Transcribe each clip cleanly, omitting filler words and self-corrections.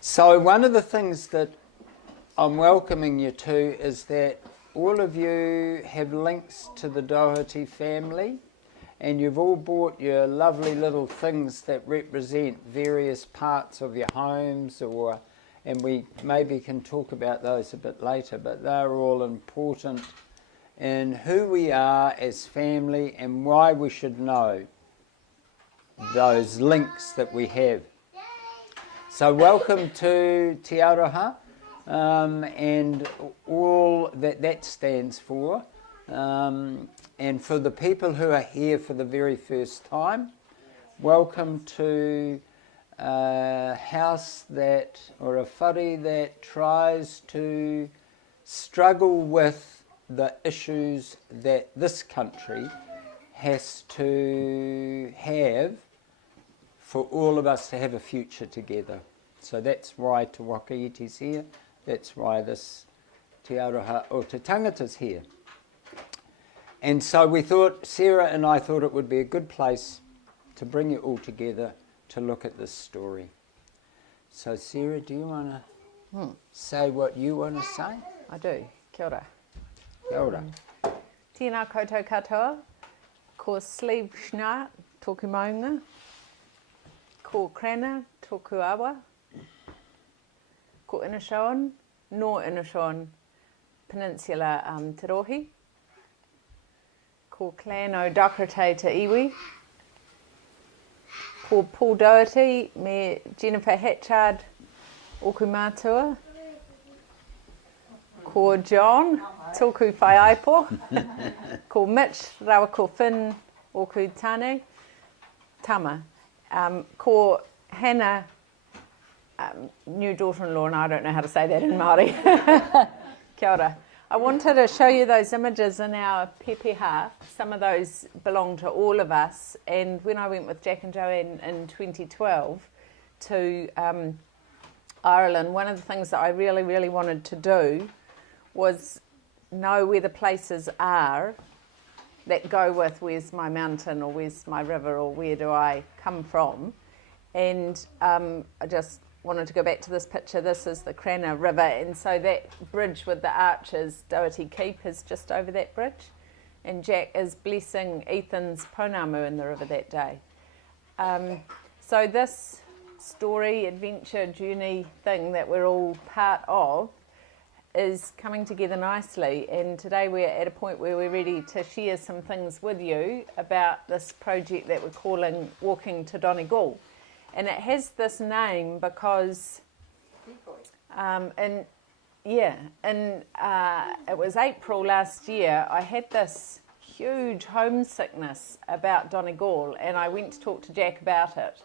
So one of the things that I'm welcoming you to is that all of you have links to the Doherty family, and you've all bought your lovely little things that represent various parts of your homes, and we maybe can talk about those a bit later, but they're all important in who we are as family and why we should know those links that we have. So welcome to Te Wakaiti, and all that stands for. And for the people who are here for the very first time, welcome to a house or a whare that tries to struggle with the issues that this country has to have for all of us to have a future together. So that's why Te Wakaiti's here, that's why this Te Aroha o Te Tangata's here. And so we thought, Sarah and I thought it would be a good place to bring you all together to look at this story. So Sarah, do you want to say what you want to say? I do. Kia ora. Kia ora. Tēnā koutou katoa, ko sleeve schna, tōku maunga, ko Clann, tōku awa, ko Inishowen, no Inishowen Peninsula Te Rohi, ko Clann o Doherty te iwi, ko Paul Doherty me Jennifer Hatchard oku mātua, ko John tōku whaiaipo, ko Mitch rawa ko Finn oku tāne, tama, ko Hannah, new daughter-in-law, and I don't know how to say that in Māori. Kia ora. I wanted to show you those images in our pepeha. Some of those belong to all of us. And when I went with Jack and Joanne in 2012 to Ireland, one of the things that I really, really wanted to do was know where the places are that go with where's my mountain or where's my river or where do I come from. And I just wanted to go back to this picture. This is the Clann River, and so that bridge with the arches, Doherty Keep, is just over that bridge, and Jack is blessing Ethan's pounamu in the river that day. So this story, adventure, journey thing that we're all part of is coming together nicely, and today we're at a point where we're ready to share some things with you about this project that we're calling Walking to Donegal. And it has this name because, it was April last year, I had this huge homesickness about Donegal, and I went to talk to Jack about it.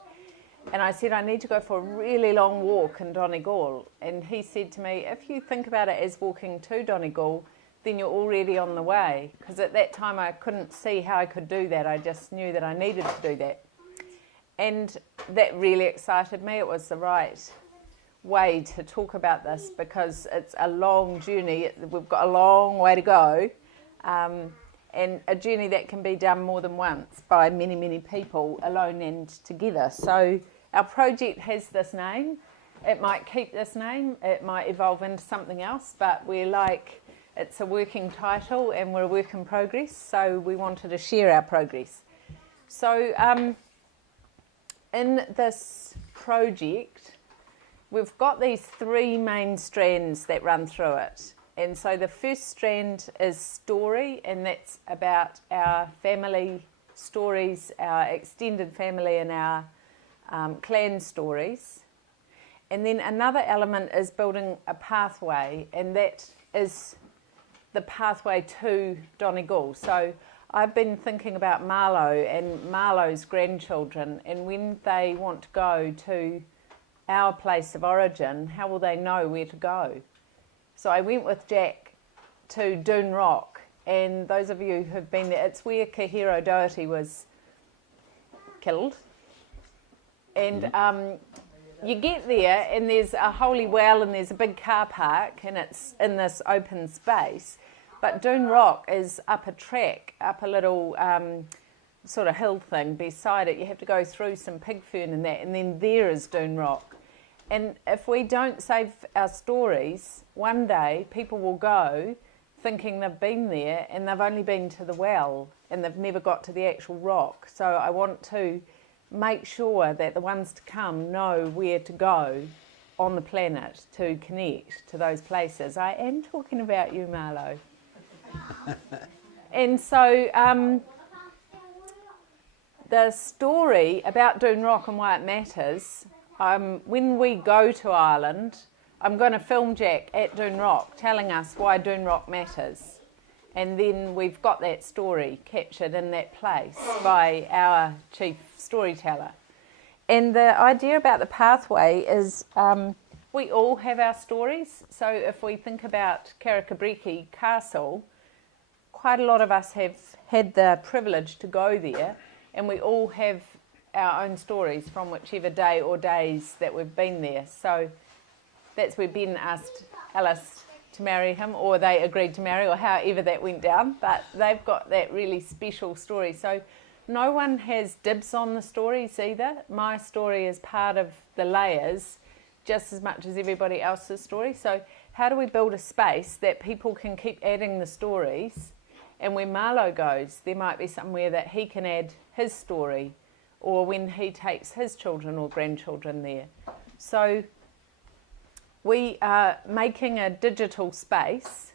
And I said, I need to go for a really long walk in Donegal. And he said to me, if you think about it as walking to Donegal, then you're already on the way. Because at that time I couldn't see how I could do that. I just knew that I needed to do that. And that really excited me. It was the right way to talk about this because it's a long journey. We've got a long way to go, and a journey that can be done more than once by many, many people alone and together. So our project has this name. It might keep this name. It might evolve into something else, but it's a working title and we're a work in progress. So we wanted to share our progress. So in this project, we've got these three main strands that run through it. And so the first strand is story, and that's about our family stories, our extended family and our clan stories. And then another element is building a pathway, and that is the pathway to Donegal. So I've been thinking about Marlo and Marlo's grandchildren, and when they want to go to our place of origin, how will they know where to go? So I went with Jack to Doon Rock, and those of you who've been there, it's where Kahero Doherty was killed. And you get there and there's a holy well and there's a big car park and it's in this open space. But Doon Rock is up a track, up a little sort of hill thing beside it. You have to go through some pig fern and that, and then there is Doon Rock. And if we don't save our stories, one day people will go thinking they've been there and they've only been to the well and they've never got to the actual rock. So I want to make sure that the ones to come know where to go on the planet to connect to those places. I am talking about you, Marlo. And so the story about Doon Rock and why it matters, when we go to Ireland, I'm going to film Jack at Doon Rock telling us why Doon Rock matters. And then we've got that story captured in that place by our chief storyteller. And the idea about the pathway is we all have our stories. So if we think about Carrickabreaky Castle, quite a lot of us have had the privilege to go there, and we all have our own stories from whichever day or days that we've been there. So that's where Ben asked Alice to marry him, or they agreed to marry, or however that went down. But they've got that really special story. So no one has dibs on the stories either. My story is part of the layers just as much as everybody else's story. So how do we build a space that people can keep adding the stories, and when Marlo goes, there might be somewhere that he can add his story, or when he takes his children or grandchildren there. So we are making a digital space,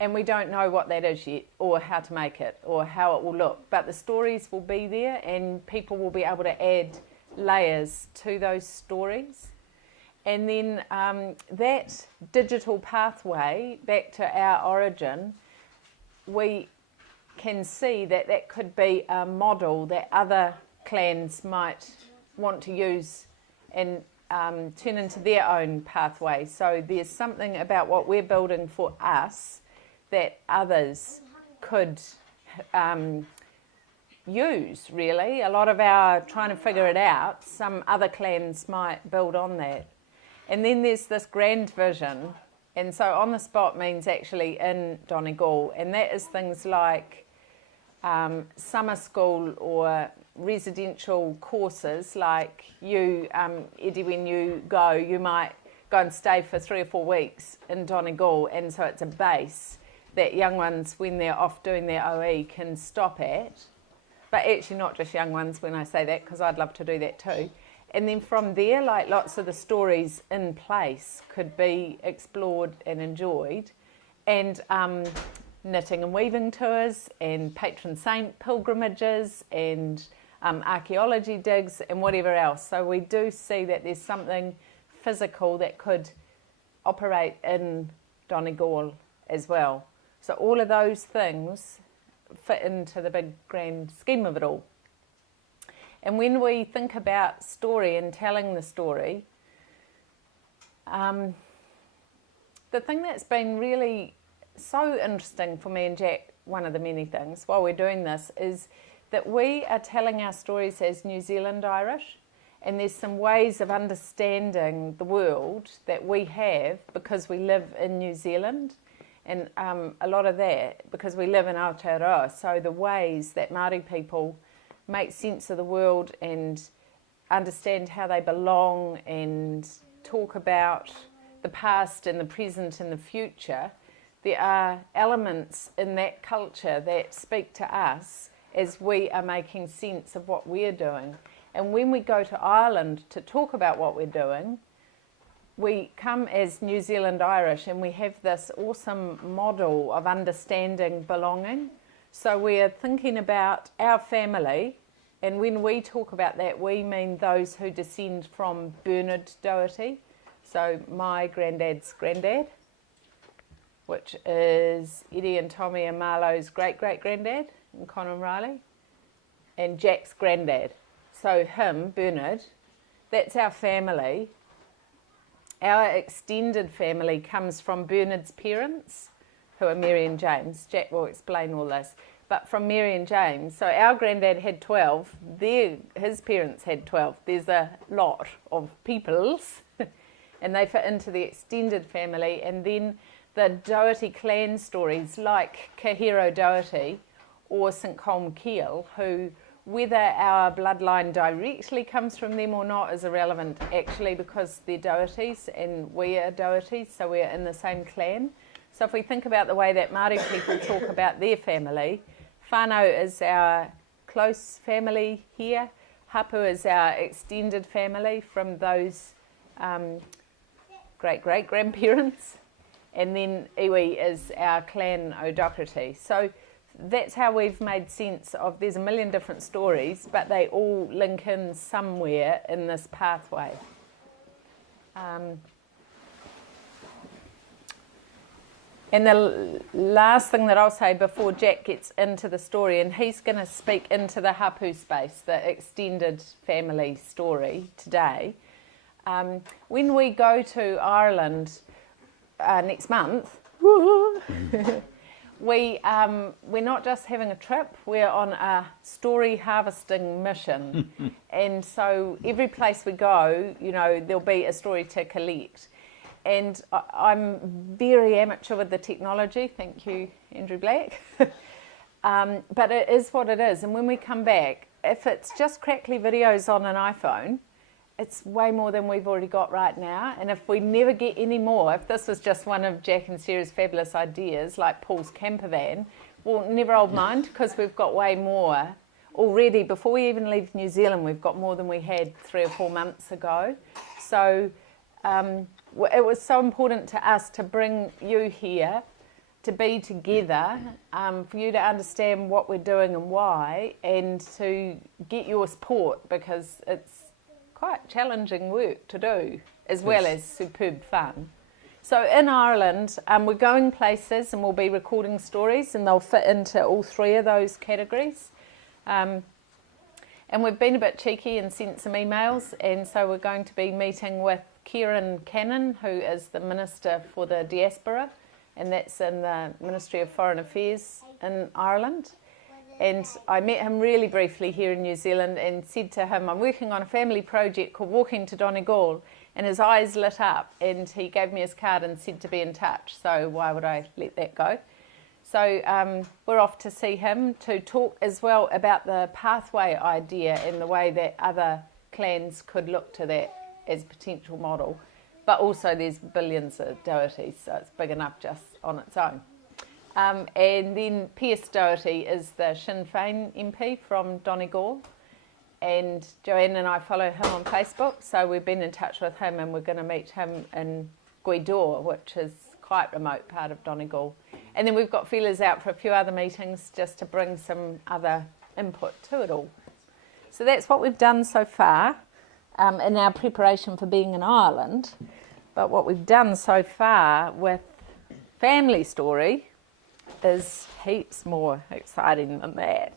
and we don't know what that is yet, or how to make it, or how it will look. But the stories will be there, and people will be able to add layers to those stories. And then that digital pathway back to our origin, we can see that that could be a model that other clans might want to use and turn into their own pathway. So there's something about what we're building for us that others could use, really. A lot of our trying to figure it out, some other clans might build on that. And then there's this grand vision. And so on the spot means actually in Donegal. And that is things like summer school or residential courses, like you, Eddie, when you go, you might go and stay for 3 or 4 weeks in Donegal. And so it's a base that young ones, when they're off doing their OE, can stop at. But actually not just young ones when I say that, because I'd love to do that too. And then from there, like lots of the stories in place could be explored and enjoyed. And knitting and weaving tours and patron saint pilgrimages and archaeology digs and whatever else. So we do see that there's something physical that could operate in Donegal as well. So all of those things fit into the big grand scheme of it all. And when we think about story and telling the story, the thing that's been really so interesting for me and Jack, one of the many things while we're doing this, is that we are telling our stories as New Zealand Irish, and there's some ways of understanding the world that we have because we live in New Zealand, and a lot of that because we live in Aotearoa. So the ways that Māori people make sense of the world and understand how they belong and talk about the past and the present and the future, there are elements in that culture that speak to us as we are making sense of what we're doing. And when we go to Ireland to talk about what we're doing, we come as New Zealand Irish, and we have this awesome model of understanding belonging. So we're thinking about our family, and when we talk about that, we mean those who descend from Bernard Doherty, so my granddad's granddad, which is Eddie and Tommy and Marlo's great-great-granddad, and Conor and Riley, and Jack's granddad. So him, Bernard, that's our family. Our extended family comes from Bernard's parents, who are Mary and James. Jack will explain all this. But from Mary and James, so our granddad had 12, his parents had 12. There's a lot of peoples, and they fit into the extended family. And then the Doherty clan stories, like Kahero Doherty or St Colm Keel, who Whether our bloodline directly comes from them or not is irrelevant, actually, because they're Dohertys and we are Dohertys, so we're in the same clan. So if we think about the way that Māori people talk about their family, whānau is our close family here, hapu is our extended family from those great-great-grandparents, and then iwi is our clan o Doherty. So that's how we've made sense of, there's a million different stories, but they all link in somewhere in this pathway. And the last thing that I'll say before Jack gets into the story, and he's going to speak into the hapu space, the extended family story today. When we go to Ireland next month, we're not just having a trip, we're on a story harvesting mission. And so every place we go, you know, there'll be a story to collect. And I'm very amateur with the technology, thank you, Andrew Black. But it is what it is. And when we come back, if it's just crackly videos on an iPhone, it's way more than we've already got right now. And if we never get any more, if this was just one of Jack and Sarah's fabulous ideas, like Paul's camper van, we'll never hold mind, because we've got way more already. Before we even leave New Zealand, we've got more than we had 3 or 4 months ago. So it was so important to us to bring you here, to be together, for you to understand what we're doing and why, and to get your support, because it's quite challenging work to do, as well as superb fun. So in Ireland, we're going places and we'll be recording stories, and they'll fit into all 3 of those categories. And we've been a bit cheeky and sent some emails, and so we're going to be meeting with Kieran Cannon, who is the Minister for the Diaspora, and that's in the Ministry of Foreign Affairs in Ireland. And I met him really briefly here in New Zealand and said to him, I'm working on a family project called Walking to Donegal, and his eyes lit up and he gave me his card and said to be in touch, so why would I let that go? So we're off to see him to talk as well about the pathway idea and the way that other clans could look to that as a potential model. But also there's billions of Dohertys, so it's big enough just on its own. And then Pierce Doherty is the Sinn Féin MP from Donegal, and Joanne and I follow him on Facebook, so we've been in touch with him, and we're going to meet him in Gweedore, which is quite a remote part of Donegal. And then we've got feelers out for a few other meetings just to bring some other input to it all. So that's what we've done so far in our preparation for being in Ireland. But what we've done so far with family story is heaps more exciting than that.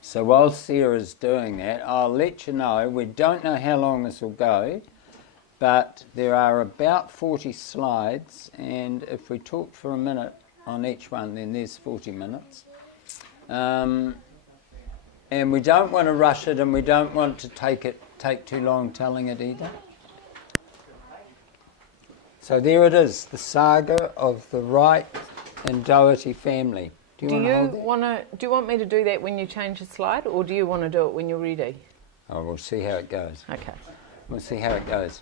So while Sarah's doing that, I'll let you know, we don't know how long this will go, but there are about 40 slides, and if we talk for a minute on each one, then there's 40 minutes. And we don't want to rush it, and we don't want to take too long telling it either. So there it is, the saga of the Wright and Doherty family. Do you want me to do that when you change the slide, or do you want to do it when you're ready? Oh, we'll see how it goes. Okay. We'll see how it goes.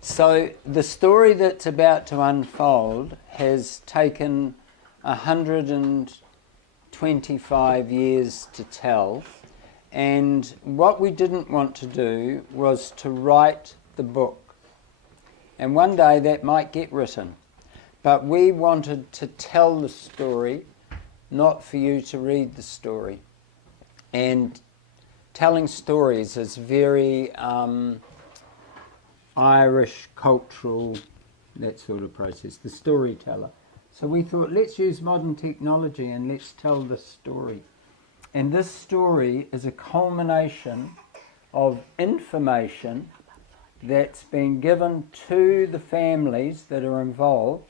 So the story that's about to unfold has taken 125 years to tell, and what we didn't want to do was to write the book. And one day that might get written, but we wanted to tell the story, not for you to read the story. And telling stories is very Irish, cultural, that sort of process, the storyteller. So we thought, let's use modern technology and let's tell this story. And this story is a culmination of information that's been given to the families that are involved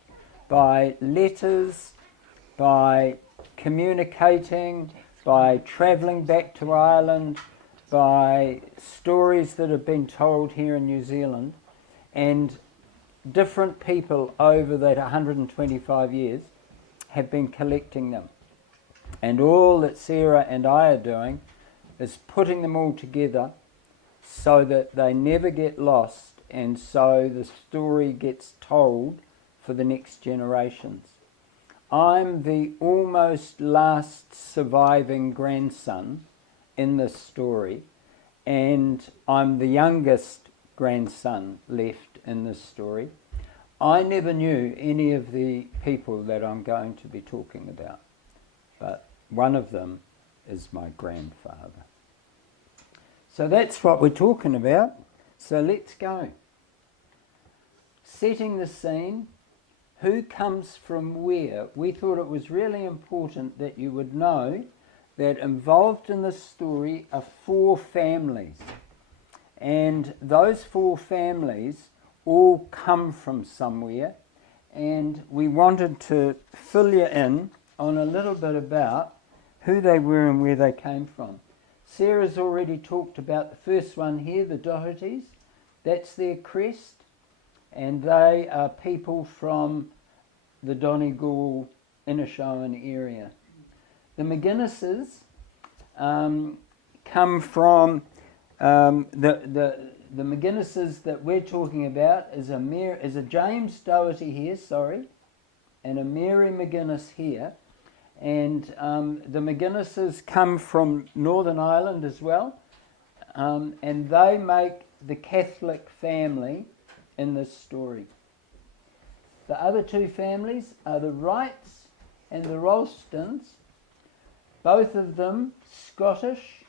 by letters, by communicating, by travelling back to Ireland, by stories that have been told here in New Zealand, and different people over that 125 years have been collecting them. And all that Sarah and I are doing is putting them all together so that they never get lost, and so the story gets told for the next generations. I'm the almost last surviving grandson in this story, and I'm the youngest grandson left in this story. I never knew any of the people that I'm going to be talking about, but one of them is my grandfather. So that's what we're talking about. So let's go. Setting the scene. Who comes from where? We thought it was really important that you would know that involved in this story are 4 families. And those 4 families all come from somewhere. And we wanted to fill you in on a little bit about who they were and where they came from. Sarah's already talked about the first one here, the Dohertys. That's their crest. And they are people from the Donegal, Inishowen area. The McGuinnesses come from the McGuinnesses that we're talking about is a James Doherty here, and a Mary McGuinness here. And the McGuinnesses come from Northern Ireland as well, and they make the Catholic family in this story. The other 2 families are the Wrights and the Ralstons, both of them Scottish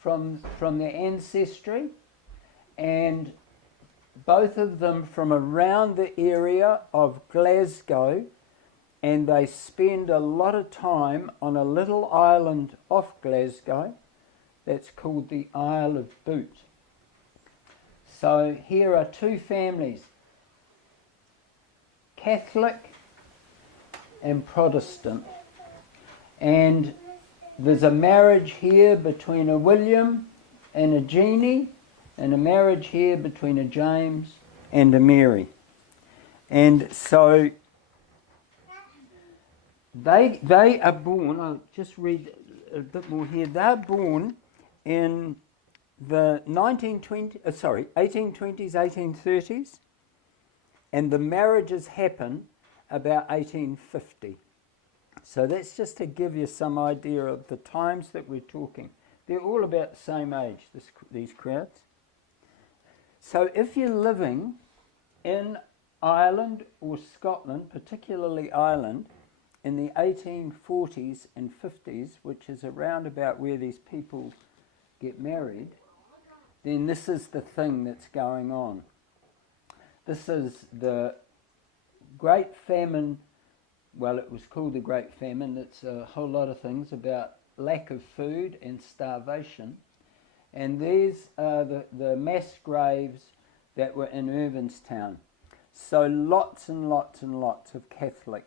from their ancestry, and both of them from around the area of Glasgow, and they spend a lot of time on a little island off Glasgow that's called the Isle of Bute. So here are 2 families, Catholic and Protestant. And there's a marriage here between a William and a Jeannie, and a marriage here between a James and a Mary. And so they are born, I'll just read a bit more here, they're born in the 1820s, 1830s, and the marriages happen about 1850. So that's just to give you some idea of the times that we're talking. They're all about the same age, these crowds. So if you're living in Ireland or Scotland, particularly Ireland, in the 1840s and 50s, which is around about where these people get married, then this is the thing that's going on. This is the Great Famine. Well, it was called the Great Famine. It's a whole lot of things about lack of food and starvation. And these are the mass graves that were in Irvinstown. So lots and lots and lots of Catholic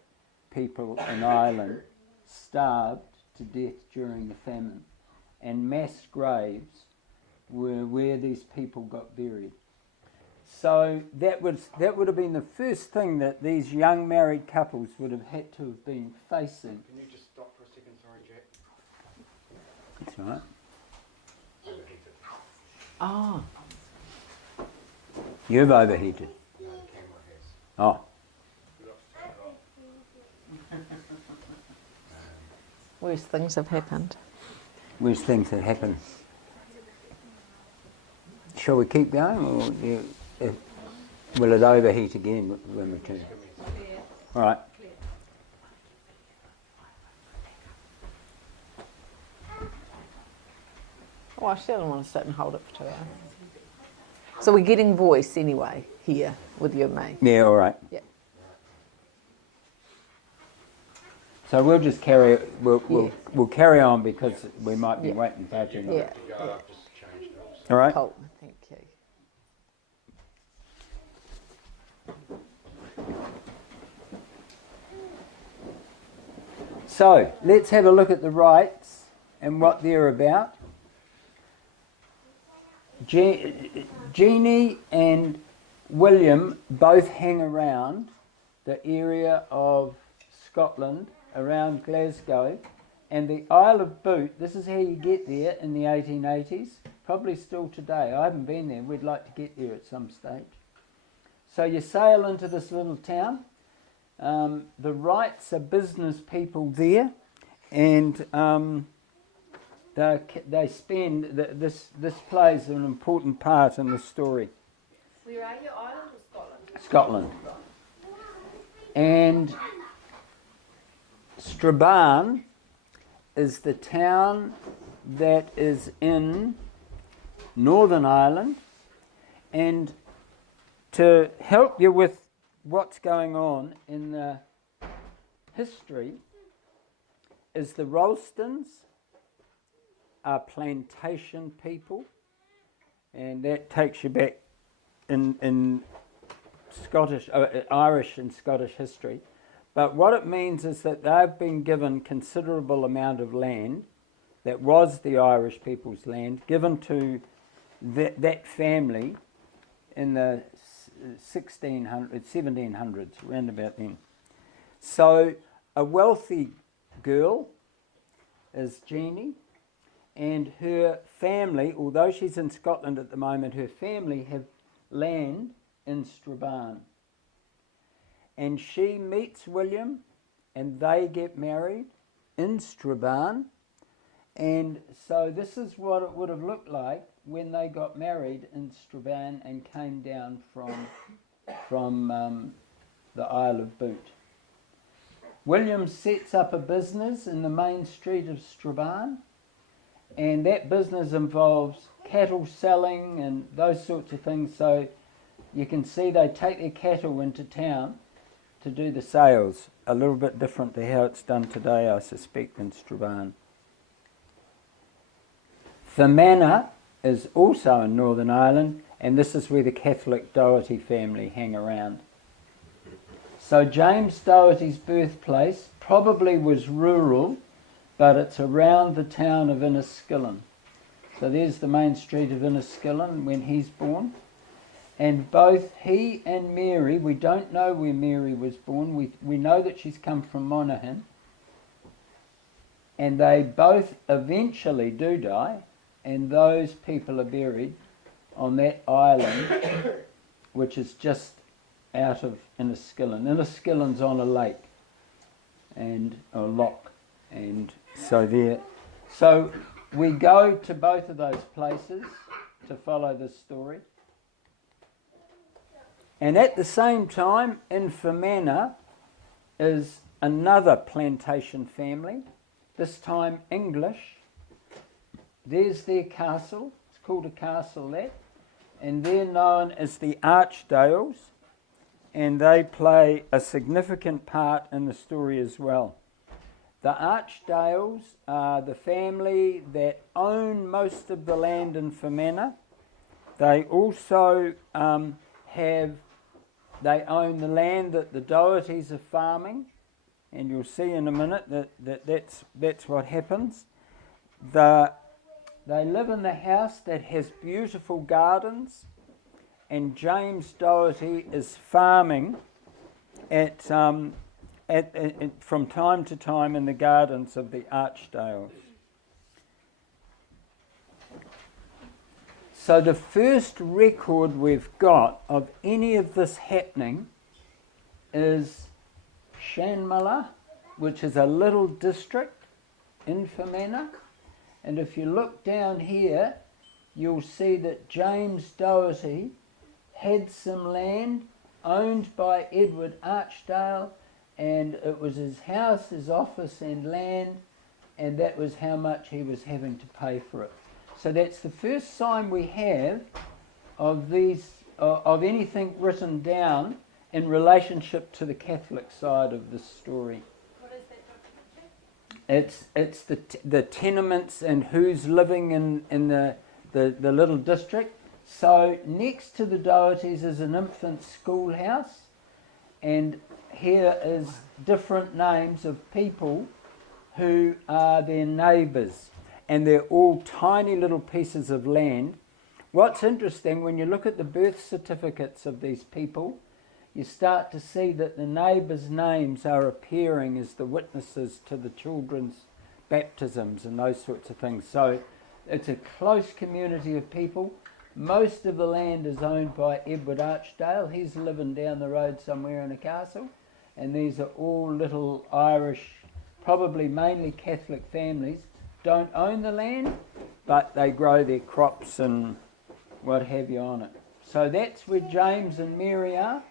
people in Ireland starved to death during the famine. And mass graves were where these people got buried. So that would have been the first thing that these young married couples would have had to have been facing. Can you just stop for a second, sorry, Jack? That's all right. Overheated. Oh. You've overheated. No, the camera has. Oh. Worse things have happened. Worst things that happen. Shall we keep going, or will it overheat again when we turn? All right. Oh, I still don't want to sit and hold it for 2 hours. So we're getting voice anyway here with you and me. Yeah, all right. Yeah. So we'll just we'll carry on because we might be waiting far too long. Yeah. I've just changed it. All right. Cool. Thank you. So let's have a look at the Wrights and what they're about. Jeannie and William both hang around the area of Scotland, around Glasgow, And the Isle of Bute, this is how you get there in the 1880s, probably still today. I haven't been there. We'd like to get there at some stage. So you sail into this little town. The Wrights are business people there, and they spend, this plays an important part in the story. Where are you, Ireland or Scotland? Scotland. And Strabane is the town that is in Northern Ireland, and to help you with what's going on in the history is the Ralstons are plantation people, and that takes you back in Scottish, Irish and Scottish history. But what it means is that they've been given considerable amount of land that was the Irish people's land, given to that family in the 1700s, round about then. So a wealthy girl is Jeannie, and her family, although she's in Scotland at the moment, her family have land in Strabane. And she meets William, and they get married in Strabane. And so this is what it would have looked like when they got married in Strabane and came down from the Isle of Bute. William sets up a business in the main street of Strabane, and that business involves cattle selling and those sorts of things. So you can see they take their cattle into town to do the sales, a little bit different to how it's done today, I suspect, in Strabane. Fermanagh is also in Northern Ireland, and this is where the Catholic Doherty family hang around. So James Doherty's birthplace probably was rural, but it's around the town of Inniskillen. So there's the main street of Inniskillen when he's born. And both he and Mary, we don't know where Mary was born. We know that she's come from Monaghan. And they both eventually do die, and those people are buried on that island, which is just out of Inniskillen. Inniskillen's on a lake and a loch, and so there. So we go to both of those places to follow this story. And at the same time, in Fermanagh is another plantation family, this time English. There's their castle. It's called a castle, that. And they're known as the Archdales, and they play a significant part in the story as well. The Archdales are the family that own most of the land in Fermanagh. They also they own the land that the Dohertys are farming, and you'll see in a minute that's what happens. They live in the house that has beautiful gardens, and James Doherty is farming from time to time in the gardens of the Archdales. So the first record we've got of any of this happening is Shanmala, which is a little district in Fermanagh. And if you look down here, you'll see that James Doherty had some land owned by Edward Archdale, and it was his house, his office and land, and that was how much he was having to pay for it. So that's the first sign we have of of anything written down in relationship to the Catholic side of this story. What is that? It's the tenements and who's living in the little district. So next to the Dohertys is an infant schoolhouse, and here is different names of people who are their neighbours, and they're all tiny little pieces of land. What's interesting, when you look at the birth certificates of these people, you start to see that the neighbours' names are appearing as the witnesses to the children's baptisms and those sorts of things. So it's a close community of people. Most of the land is owned by Edward Archdale. He's living down the road somewhere in a castle. And these are all little Irish, probably mainly Catholic families, don't own the land, but they grow their crops and what have you on it. So that's where James and Mary are,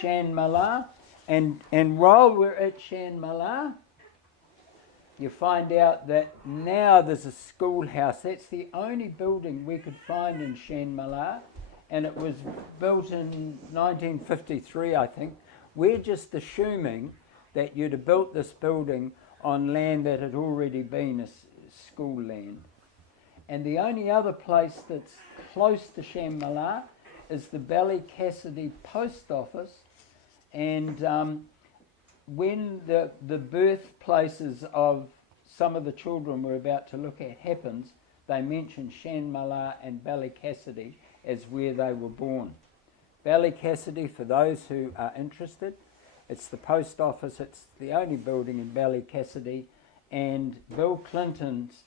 Shanmala. And while we're at Shanmala, you find out that now there's a schoolhouse. That's the only building we could find in Shanmala, and it was built in 1953, I think. We're just assuming that you'd have built this building on land that had already been a school land. And the only other place that's close to Shanmala is the Ballycassidy post office. And when the birthplaces of some of the children we're about to look at happens, they mention Shanmala and Ballycassidy as where they were born. Ballycassidy, for those who are interested, it's the post office, it's the only building in Ballycassidy, and Bill Clinton's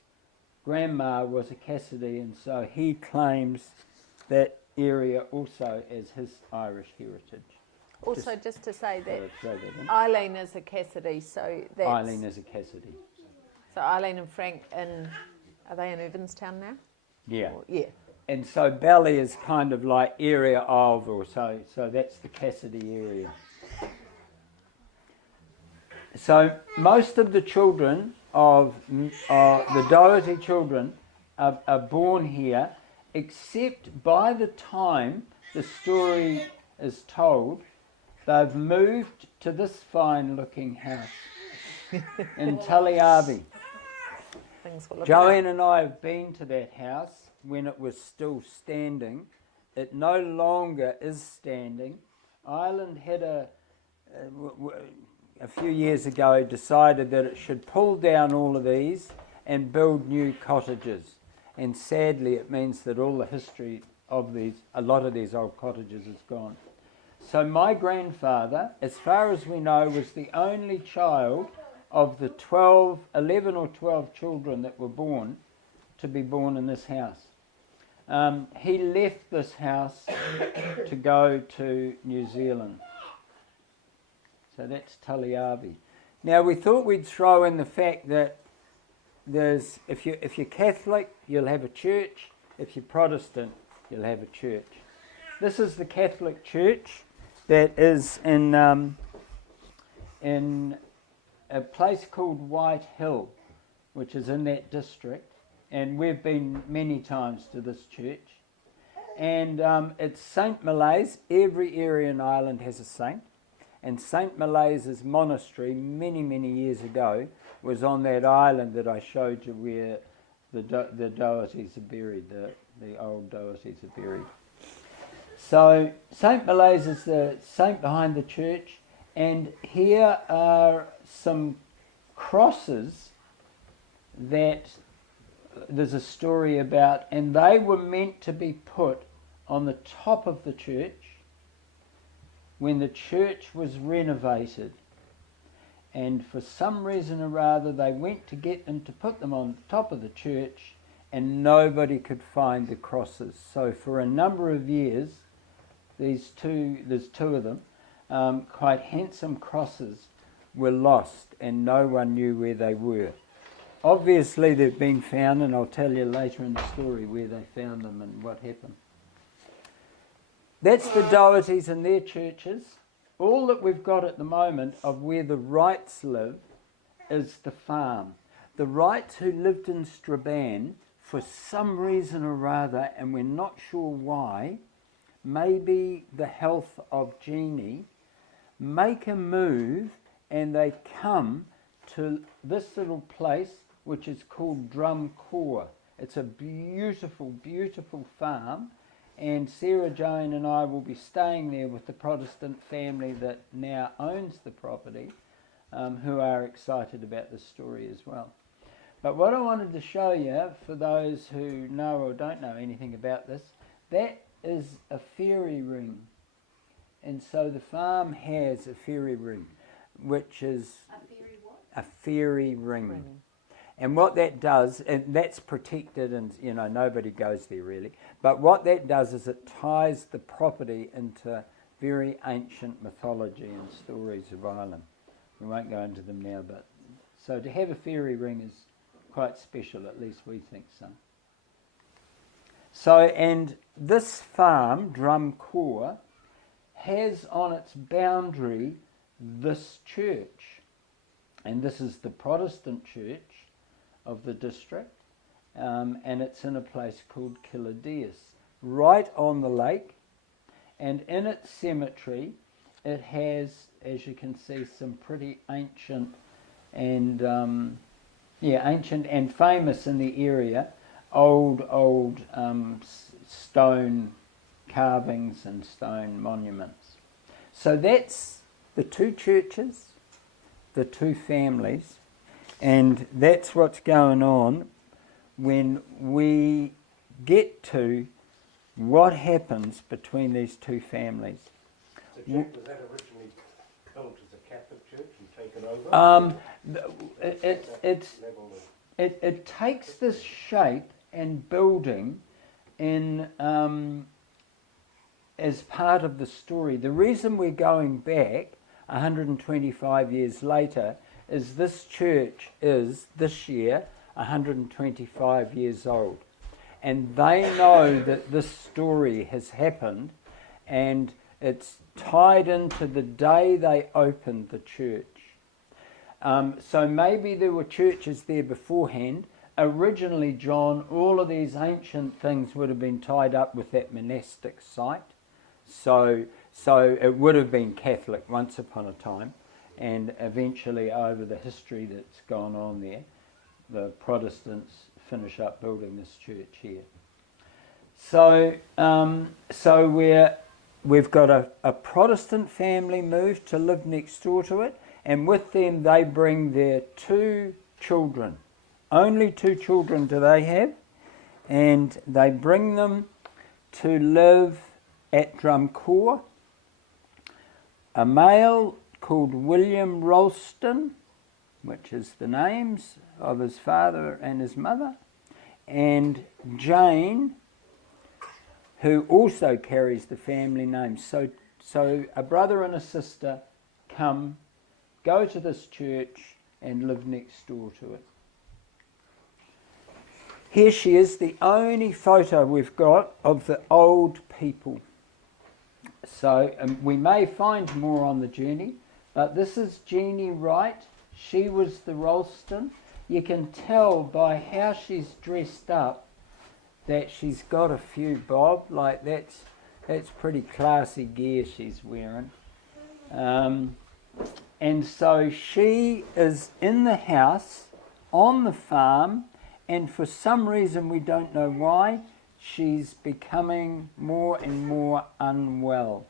grandma was a Cassidy, and so he claims that area also as his Irish heritage. Also, just to say that throw that in. Eileen is a Cassidy, so that's... Eileen is a Cassidy. So Eileen and Frank are they in Evanstown now? Yeah. Yeah. And so Bally is kind of like area of, or so that's the Cassidy area. So most of the children of the Doherty children are born here, except by the time the story is told, they've moved to this fine-looking house in Tulliabi. Joanne and I have been to that house when it was still standing. It no longer is standing. Ireland had a few years ago decided that it should pull down all of these and build new cottages. And sadly it means that all the history of a lot of these old cottages is gone. So my grandfather, as far as we know, was the only child of the 11 or 12 children that were born to be born in this house. He left this house to go to New Zealand. So that's Tulliabi. Now we thought we'd throw in the fact that if you're Catholic, you'll have a church. If you're Protestant, you'll have a church. This is the Catholic church that is in a place called White Hill, which is in that district, and we've been many times to this church. And it's St. Malaise. Every area in Ireland has a saint, and St. Malaise's monastery many, many years ago was on that island that I showed you where the Dohertys are buried, the old Dohertys are buried. So St. Malaise is the saint behind the church, and here are some crosses that there's a story about, and they were meant to be put on the top of the church when the church was renovated. And for some reason or other, they went to get them to put them on top of the church, and nobody could find the crosses. So for a number of years, there's two of them, quite handsome crosses were lost, and no one knew where they were. Obviously they've been found, and I'll tell you later in the story where they found them and what happened. That's the Dohertys and their churches. All that we've got at the moment of where the Wrights live is the farm. The Wrights, who lived in Strabane, for some reason or other, and we're not sure why, maybe the health of Jeannie, make a move, and they come to this little place which is called Drumcore. It's a beautiful, beautiful farm, and Sarah, Joan and I will be staying there with the Protestant family that now owns the property, who are excited about this story as well. But what I wanted to show you, for those who know or don't know anything about this, that is a fairy ring. And so the farm has a fairy ring, which is... A fairy what? A fairy ring. And what that does, and that's protected, and nobody goes there really, but what that does is it ties the property into very ancient mythology and stories of Ireland. We won't go into them now, but so to have a fairy ring is quite special, at least we think so. So, and this farm, Drumcore, has on its boundary this church, and this is the Protestant church of the district, and it's in a place called Killadeus, right on the lake, and in its cemetery it has, as you can see, some pretty ancient and ancient and famous in the area, old stone carvings and stone monuments. So that's the two churches, the two families, and that's what's going on when we get to what happens between these two families. So Jack, was that originally built as a Catholic church and taken over? It takes this shape and building in as part of the story. The reason we're going back 125 years later is this church is this year 125 years old, and they know that this story has happened, and it's tied into the day they opened the church. So maybe there were churches there beforehand. Originally, John, all of these ancient things would have been tied up with that monastic site. So it would have been Catholic once upon a time, and eventually over the history that's gone on there, the Protestants finish up building this church here. So we've got a Protestant family move to live next door to it, and with them they bring their two children. Only two children do they have, and they bring them to live at Drumcore. A male called William Ralston, which is the names of his father and his mother, and Jane, who also carries the family name. So a brother and a sister go to this church and live next door to it. Here she is, the only photo we've got of the old people. So we may find more on the journey, but this is Jeannie Wright. She was the Ralston. You can tell by how she's dressed up that she's got a few bob. Like that's pretty classy gear she's wearing. And so she is in the house on the farm, and for some reason we don't know why, she's becoming more and more unwell.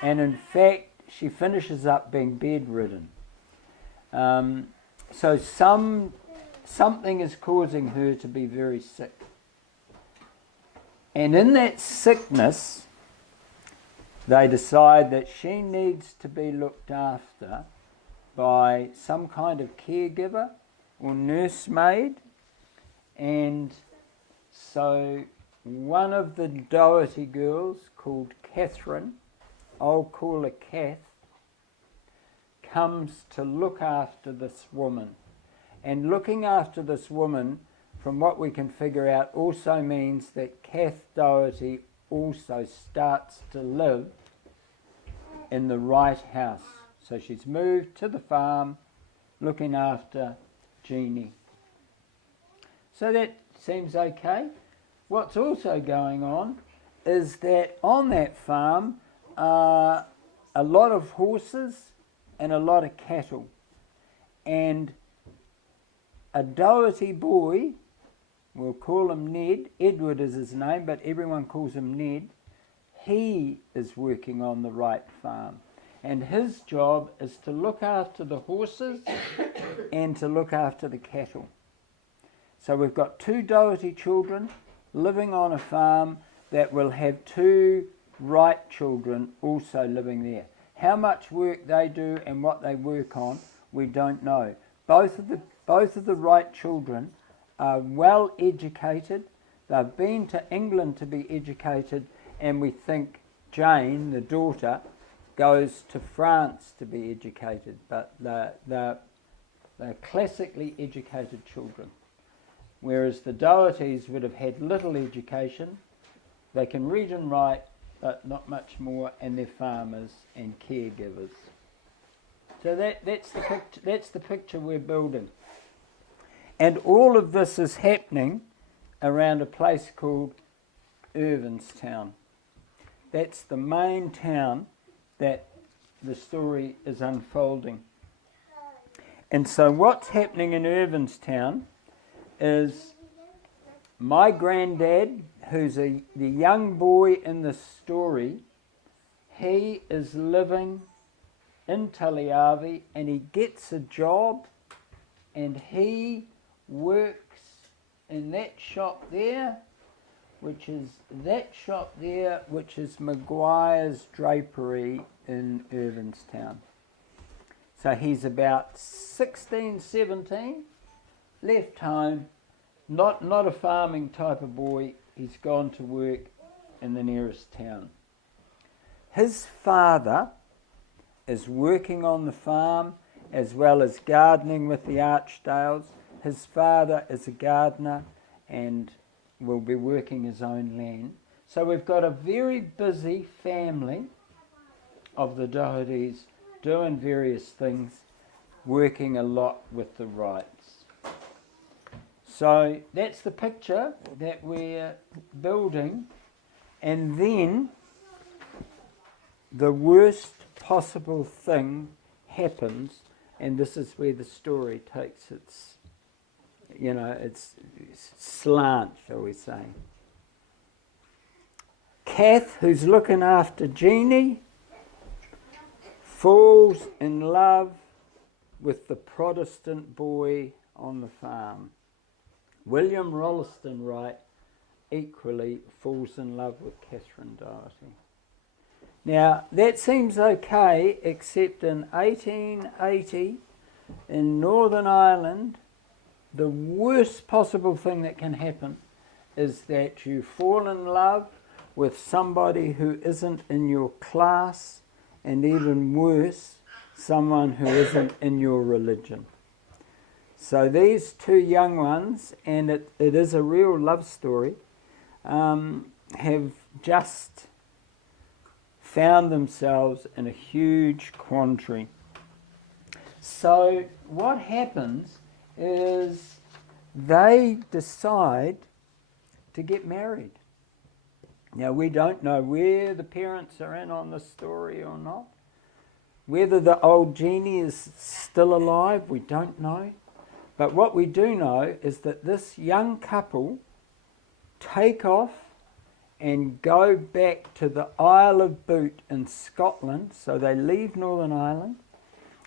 And in fact, she finishes up being bedridden. So something is causing her to be very sick. And in that sickness, they decide that she needs to be looked after by some kind of caregiver or nursemaid. And so one of the Doherty girls, called Catherine, I'll call her Kath, comes to look after this woman. And looking after this woman, from what we can figure out, also means that Kath Doherty also starts to live in the Wright house. So she's moved to the farm, looking after Jeannie. So that seems okay. What's also going on is that on that farm are a lot of horses and a lot of cattle. And a Doherty boy, we'll call him Ned, Edward is his name, but everyone calls him Ned, he is working on the Wright farm. And his job is to look after the horses and to look after the cattle. So we've got two Doherty children living on a farm that will have two Wright children also living there. How much work they do and what they work on, we don't know. Both of both of the Wright children are well educated. They've been to England to be educated, and we think Jane, the daughter, goes to France to be educated, but they're classically educated children. Whereas the Dohertys would have had little education. They can read and write, but not much more, and they're farmers and caregivers. So that's the picture we're building. And all of this is happening around a place called Irvinstown. That's the main town that the story is unfolding. And so what's happening in Irvinstown is my granddad, who's the young boy in the story, he is living in Taliavi, and he gets a job, and he works in that shop there, which is Maguire's Drapery in Irvinstown. So he's about 16, 17, left home, not a farming type of boy. He's gone to work in the nearest town. His father is working on the farm as well as gardening with the Archdales. His father is a gardener and will be working his own land. So we've got a very busy family of the Dohertys doing various things, working a lot with the Wrights. So that's the picture that we're building, and then the worst possible thing happens, and this is where the story takes its slant, shall we say. Kath, who's looking after Jeannie, falls in love with the Protestant boy on the farm. William Rolleston Wright equally falls in love with Catherine Doherty. Now, that seems okay, except in 1880, in Northern Ireland, the worst possible thing that can happen is that you fall in love with somebody who isn't in your class, and even worse, someone who isn't in your religion. So these two young ones, and it is a real love story, have just found themselves in a huge quandary. So what happens is they decide to get married. Now, we don't know where the parents are in on the story or not. Whether the old Jeannie is still alive, we don't know. But what we do know is that this young couple take off and go back to the Isle of Bute in Scotland. So they leave Northern Ireland,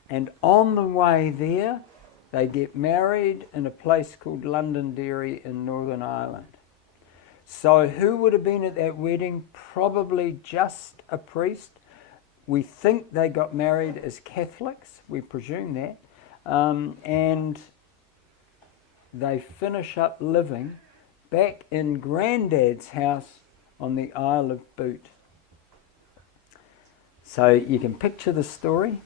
and on the way there, they get married in a place called Londonderry in Northern Ireland. So who would have been at that wedding? Probably just a priest. We think they got married as Catholics, we presume that. And they finish up living back in Grandad's house on the Isle of Bute. So you can picture the story.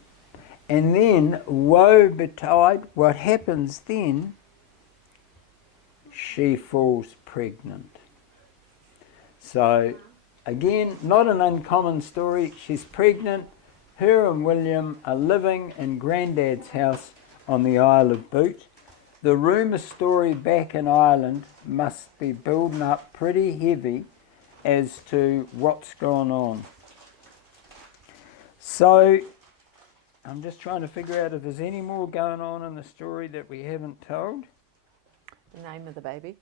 And then, woe betide, what happens then? She falls pregnant. So, again, not an uncommon story. She's pregnant. Her and William are living in Grandad's house on the Isle of Bute. The rumour story back in Ireland must be building up pretty heavy as to what's gone on. So, I'm just trying to figure out if there's any more going on in the story that we haven't told. The name of the baby?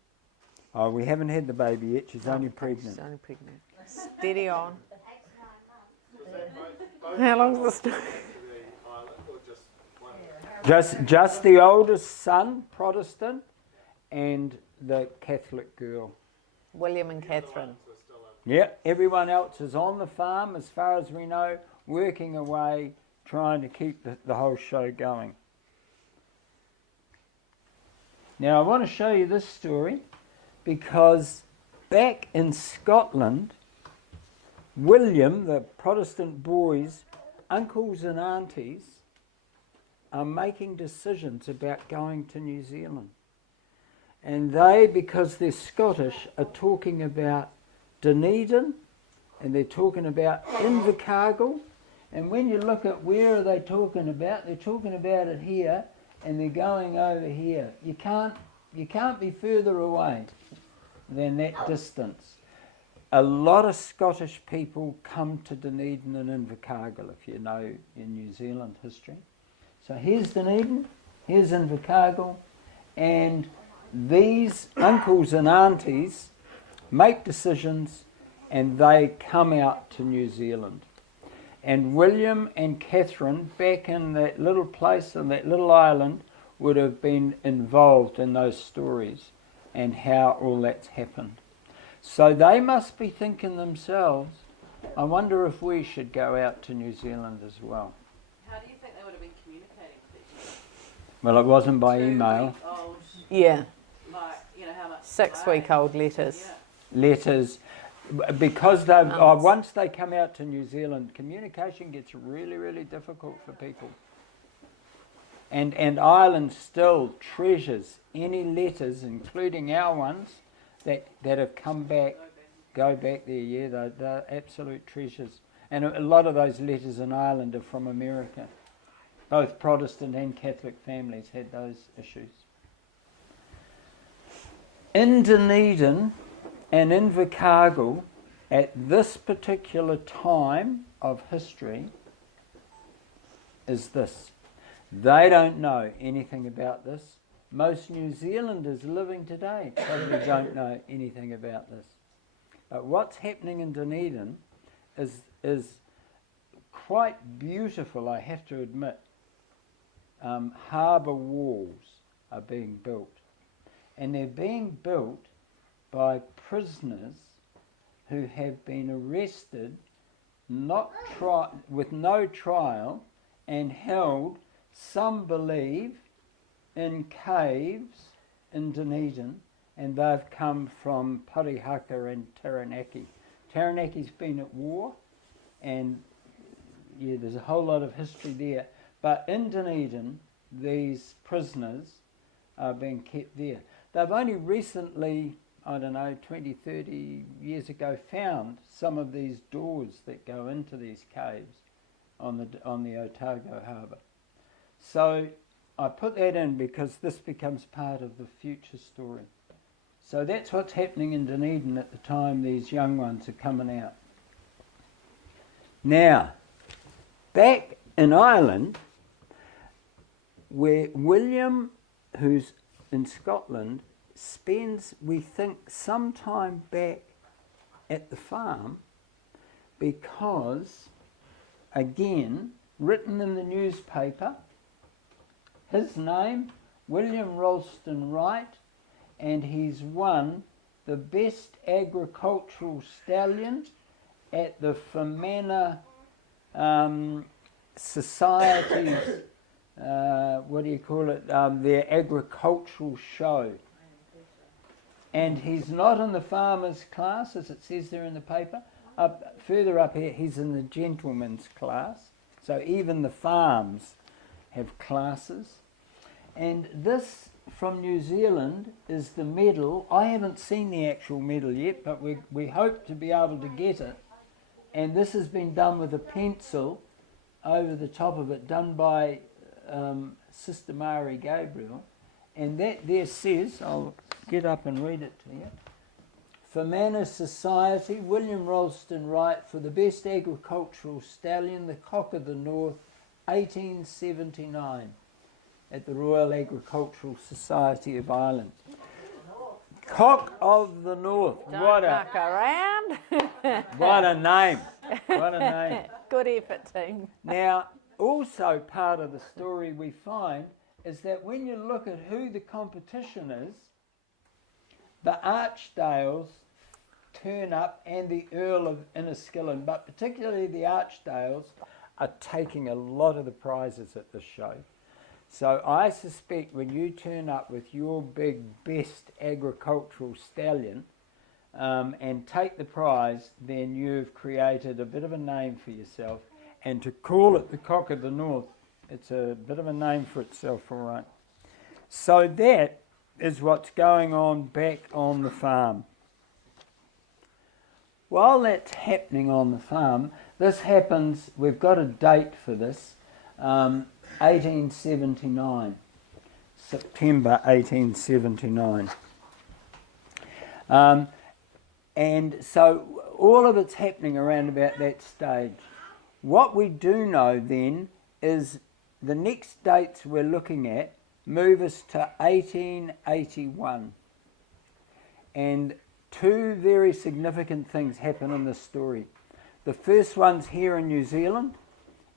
Oh, we haven't had the baby yet. She's only pregnant. She's only pregnant. Steady on. How long's the story? Just the oldest son, Protestant, and the Catholic girl. William and Catherine. Yeah, everyone else is on the farm, as far as we know, working away, trying to keep the whole show going. Now I want to show you this story because back in Scotland, William, the Protestant boys, uncles and aunties, are making decisions about going to New Zealand. And they, because they're Scottish, are talking about Dunedin, and they're talking about Invercargill. And when you look at where are they talking about, they're talking about it here, and they're going over here. You can't be further away than that distance. A lot of Scottish people come to Dunedin and Invercargill, if you know your New Zealand history. So here's Dunedin, here's Invercargill, and these uncles and aunties make decisions and they come out to New Zealand. And William and Catherine, back in that little place on that little island, would have been involved in those stories and how all that's happened. So they must be thinking themselves, I wonder if we should go out to New Zealand as well. How do you think they would have been communicating with each other? Well, it wasn't by email. 2-week-old, Yeah, like, you know, how much? 6-week-old letters. Yeah. Letters. Because once they come out to New Zealand, communication gets really, really difficult for people. And Ireland still treasures any letters, including our ones, that have come back, go back there. Yeah, they're absolute treasures. And a lot of those letters in Ireland are from America. Both Protestant and Catholic families had those issues. In Dunedin and Invercargill, at this particular time of history, is this. They don't know anything about this. Most New Zealanders living today probably don't know anything about this. But what's happening in Dunedin is quite beautiful, I have to admit. Harbour walls are being built. And they're being built by prisoners who have been arrested with no trial and held, some believe, in caves in Dunedin, and they've come from Parihaka and Taranaki. Taranaki's been at war, and yeah, there's a whole lot of history there. But in Dunedin, these prisoners are being kept there. They've only recently, 20, 30 years ago, found some of these doors that go into these caves on the Otago Harbour. So I put that in because this becomes part of the future story. So that's what's happening in Dunedin at the time these young ones are coming out. Now, back in Ireland, where William, who's in Scotland, spends, we think, some time back at the farm because, again, written in the newspaper, his name, William Ralston Wright, and he's won the best agricultural stallion at the Fermanagh Society's, their agricultural show. And he's not in the farmer's class, as it says there in the paper. Further up here, he's in the gentleman's class. So even the farms have classes. And this, from New Zealand, is the medal. I haven't seen the actual medal yet, but we hope to be able to get it. And this has been done with a pencil over the top of it, done by Sister Mari Gabriel. And that there says, I'll get up and read it to you. Fermanagh Society, William Ralston Wright, for the best agricultural stallion, the Cock of the North, 1879, at the Royal Agricultural Society of Ireland. Cock of the North. Don't muck around. What a name. What a name. Good effort, team. Now, also part of the story we find is that when you look at who the competition is, the Archdales turn up and the Earl of Inniskillen, but particularly the Archdales are taking a lot of the prizes at this show. So I suspect when you turn up with your big, best agricultural stallion and take the prize, then you've created a bit of a name for yourself. And to call it the Cock of the North, it's a bit of a name for itself, all right. So that is what's going on back on the farm. While that's happening on the farm, this happens, we've got a date for this, 1879, September 1879. And so all of it's happening around about that stage. What we do know then is the next dates we're looking at move us to 1881. And two very significant things happen in this story. The first one's here in New Zealand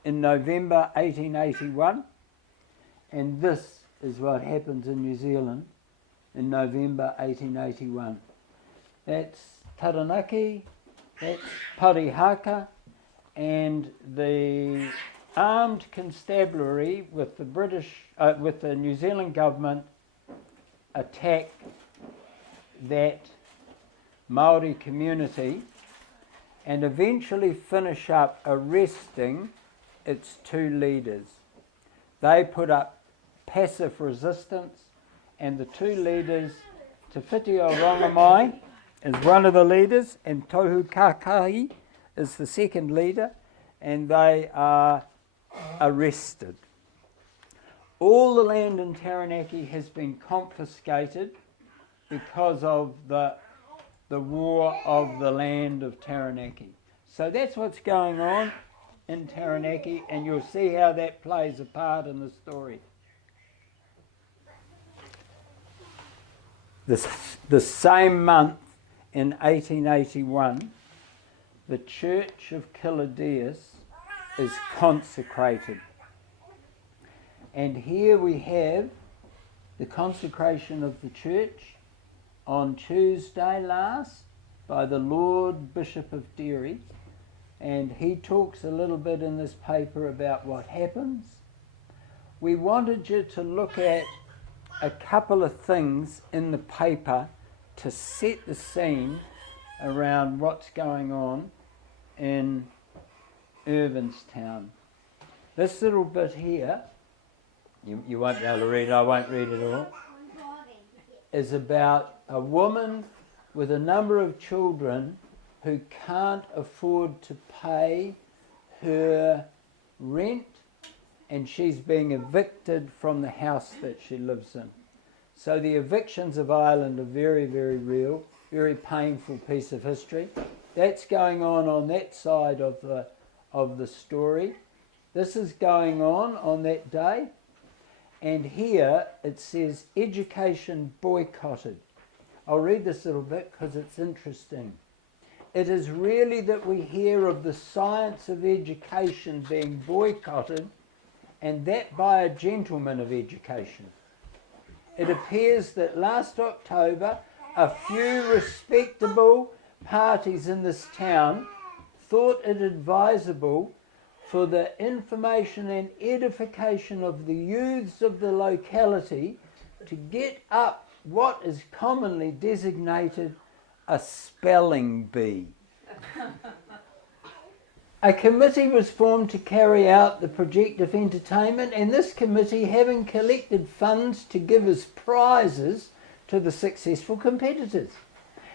in November 1881, and this is what happens in New Zealand in November 1881. That's Taranaki, that's Parihaka, and the armed constabulary with the with the New Zealand government attack that Maori community and eventually finish up arresting its two leaders. They put up passive resistance, and the two leaders, Te Whiti o Rongamai is one of the leaders, and Tohu Kakahi is the second leader, and they are arrested. All the land in Taranaki has been confiscated because of the war of the land of Taranaki. So that's what's going on in Taranaki, and you'll see how that plays a part in the story. The same month in 1881, the Church of Killideus is consecrated. And here we have the consecration of the church on Tuesday last by the Lord Bishop of Derry, and he talks a little bit in this paper about what happens. We wanted you to look at a couple of things in the paper to set the scene around what's going on in Irvinstown. This little bit here, you won't be able to read it, I won't read it all, is about a woman with a number of children who can't afford to pay her rent, and she's being evicted from the house that she lives in. So the evictions of Ireland are very, very real, very painful piece of history. That's going on that side of the story. This is going on that day. And here it says, education boycotted. I'll read this little bit because it's interesting. It is really that we hear of the science of education being boycotted, and that by a gentleman of education. It appears that last October, a few respectable parties in this town thought it advisable for the information and edification of the youths of the locality to get up what is commonly designated a spelling bee. A committee was formed to carry out the project of entertainment, and this committee, having collected funds to give as prizes to the successful competitors.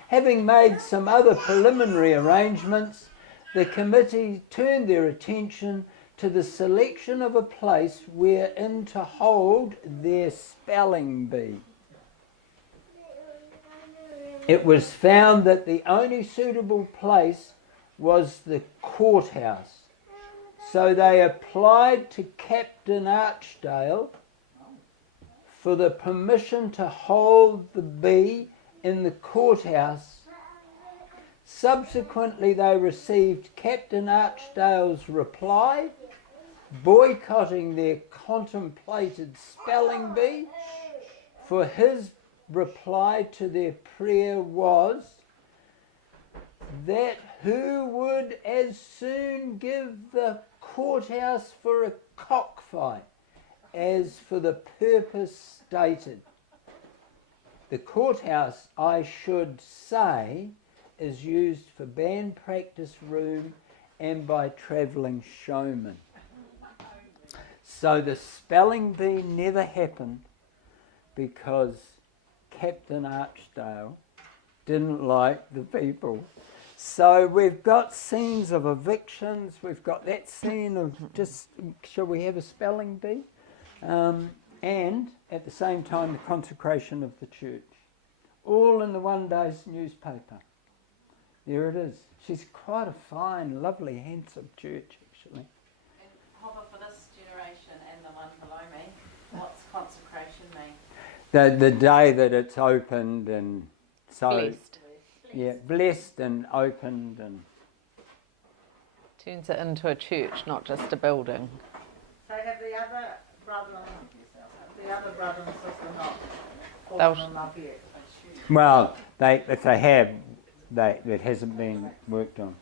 Having made some other preliminary arrangements, the committee turned their attention to the selection of a place wherein to hold their spelling bee. It was found that the only suitable place was the courthouse. So they applied to Captain Archdale for the permission to hold the bee in the courthouse. Subsequently, they received Captain Archdale's reply, boycotting their contemplated spelling bee, for his reply to their prayer was that who would as soon give the courthouse for a cockfight as for the purpose stated. The courthouse, I should say, is used for band practice room and by travelling showmen. So the spelling bee never happened because Captain Archdale didn't like the people. So we've got scenes of evictions, we've got that scene of just, shall we have a spelling bee? And at the same time the consecration of the church. All in the one day's newspaper. There it is. She's quite a fine, lovely, handsome church actually. And Hopper, for this generation and the one below me, what's consecration mean? The day that it's opened and so... Blessed. Yeah, blessed and opened and... Turns it into a church, not just a building. So have the other brother and sister not They'll- fallen in love yet? Well, if they have, it hasn't been worked on.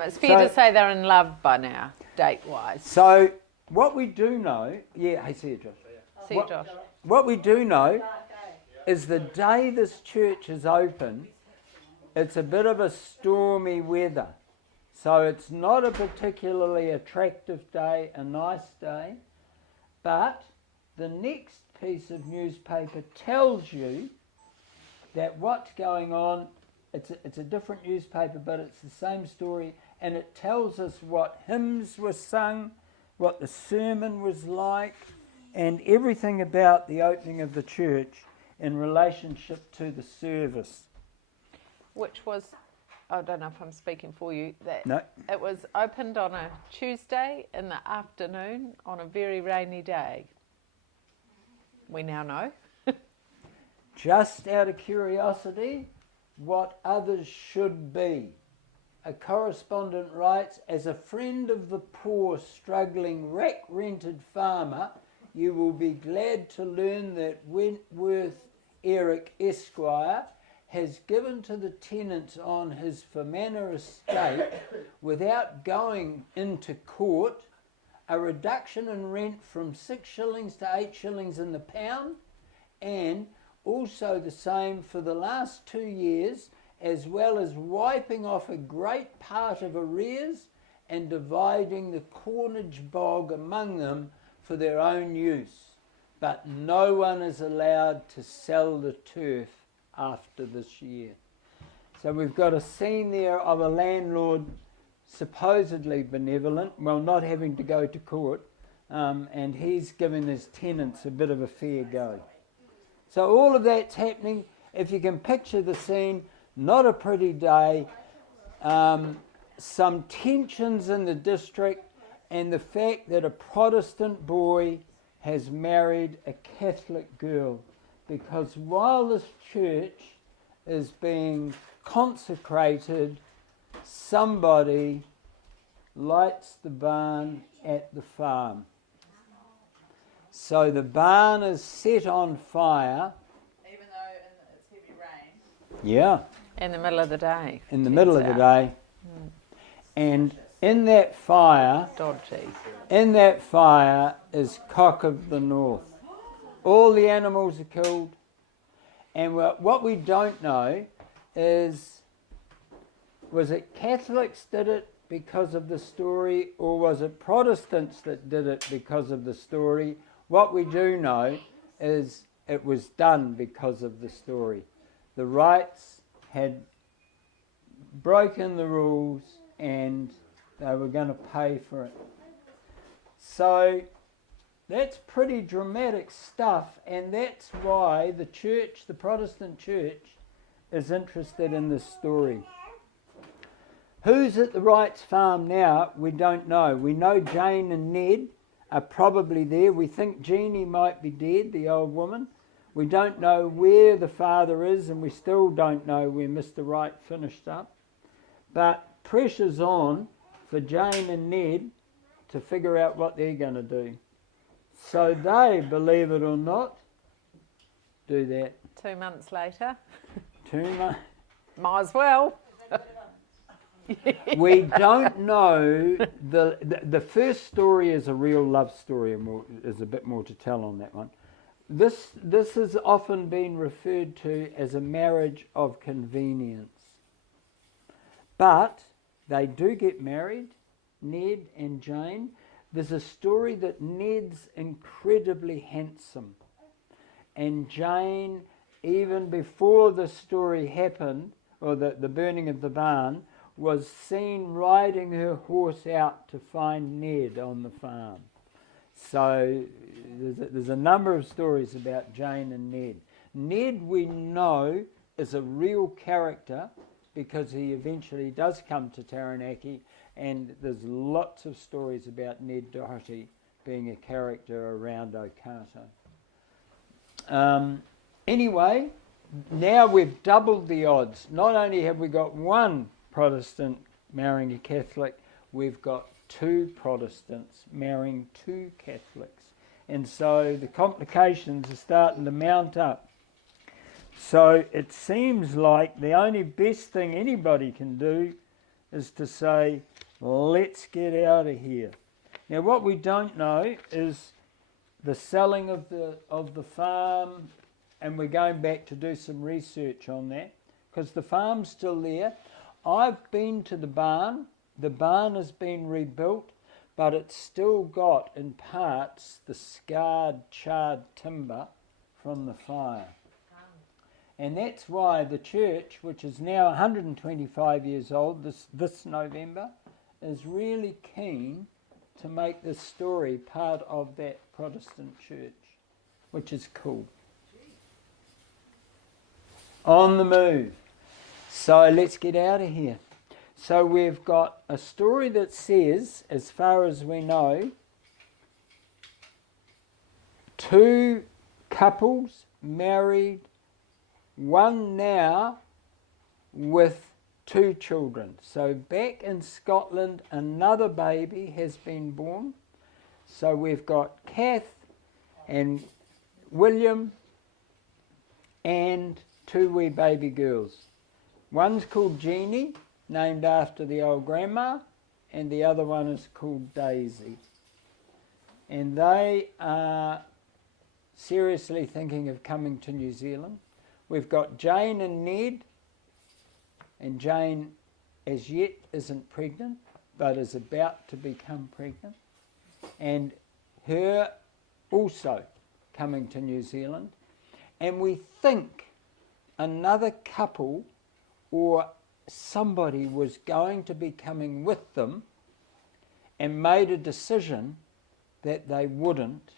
It's fair to say they're in love by now, date-wise. So what we do know... Yeah, hey, see you, Josh. See you, Josh. What we do know is the day this church is open, it's a bit of a stormy weather. So it's not a particularly attractive day, a nice day, but the next piece of newspaper tells you that what's going on, it's a different newspaper, but it's the same story, and it tells us what hymns were sung, what the sermon was like, and everything about the opening of the church in relationship to the service. Which was, I don't know if I'm speaking for you, that No. it was opened on a Tuesday in the afternoon on a very rainy day. We now know. Just out of curiosity, what others should be. A correspondent writes, as a friend of the poor, struggling, rack-rented farmer, you will be glad to learn that Wentworth Eric Esquire has given to the tenants on his Fermanagh estate, without going into court, a reduction in rent from 6 shillings to 8 shillings in the pound, and also the same for the last 2 years, as well as wiping off a great part of arrears and dividing the cornage bog among them for their own use. But no one is allowed to sell the turf after this year. So we've got a scene there of a landlord supposedly benevolent, well, not having to go to court, and he's giving his tenants a bit of a fair go. So all of that's happening. If you can picture the scene, not a pretty day, some tensions in the district, and the fact that a Protestant boy has married a Catholic girl. Because while this church is being consecrated, somebody lights the barn at the farm. So the barn is set on fire. Even though it's heavy rain. Yeah, In the middle of the day. in the middle of the day. And in that fire, Dodgy. is Cock of the North. All the animals are killed. And what we don't know is, was it Catholics did it because of the story, or was it Protestants that did it because of the story? What we do know is it was done because of the story. The Wrights had broken the rules and they were going to pay for it. So that's pretty dramatic stuff, and that's why the church, the Protestant church, is interested in this story. Who's at the Wrights farm now? We don't know. We know Jane and Ned are probably there. We think Jeannie might be dead, the old woman. We don't know where the father is, and we still don't know where Mr. Wright finished up. But pressure's on for Jane and Ned to figure out what they're going to do. So they, believe it or not, do that. 2 months later. 2 months. Might as well. We don't know, the first story is a real love story, and there's a bit more to tell on that one. This has often been referred to as a marriage of convenience. But they do get married, Ned and Jane. There's a story that Ned's incredibly handsome. And Jane, even before the story happened, or the burning of the barn, was seen riding her horse out to find Ned on the farm. So there's a number of stories about Jane and Ned. Ned, we know, is a real character because he eventually does come to Taranaki, and there's lots of stories about Ned Doherty being a character around Okato. Anyway, now we've doubled the odds. Not only have we got one Protestant marrying a Catholic, we've got two Protestants marrying two Catholics. And so the complications are starting to mount up. So it seems like the only best thing anybody can do is to say, let's get out of here. Now what we don't know is the selling of the farm, and we're going back to do some research on that, because the farm's still there. I've been to the barn. The barn has been rebuilt, but it's still got, in parts, the scarred, charred timber from the fire. And that's why the church, which is now 125 years old this November, is really keen to make this story part of that Protestant church, which is cool. On the move. So let's get out of here. So we've got a story that says, as far as we know, two couples married, one now with two children. So back in Scotland, another baby has been born. So we've got Kath and William and two wee baby girls. One's called Jeannie, named after the old grandma, and the other one is called Daisy. And they are seriously thinking of coming to New Zealand. We've got Jane and Ned, and Jane as yet isn't pregnant, but is about to become pregnant, and her also coming to New Zealand. And we think another couple or somebody was going to be coming with them and made a decision that they wouldn't,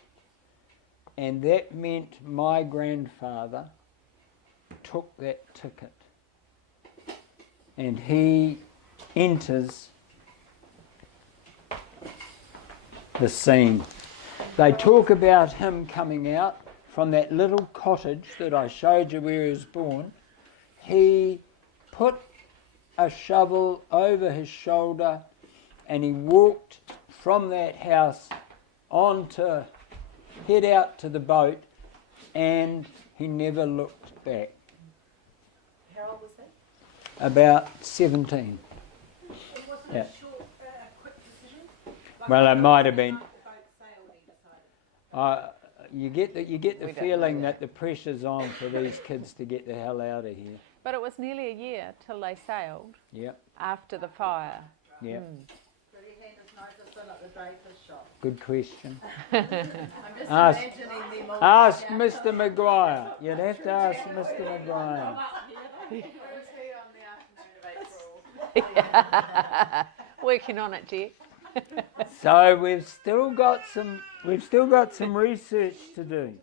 and that meant my grandfather took that ticket, and he enters the scene. They talk about him coming out from that little cottage that I showed you where he was born. He put a shovel over his shoulder and he walked from that house on to head out to the boat, and he never looked back. How old was that? About 17. It wasn't Yeah. a short, quick decision. Like Well, it might have been. after the boat sailed, he decided. You get the We don't feeling know that the pressure's on for these kids to get the hell out of here. But it was nearly a year till they sailed Yep, after the fire. yep. Did he hand his notice in at the draper's shop? Good question. I'm just Ask- imagining them all. Ask Mr. Maguire. You'd have to ask Mr. Maguire. Working on it, Jack. So we've still got some research to do.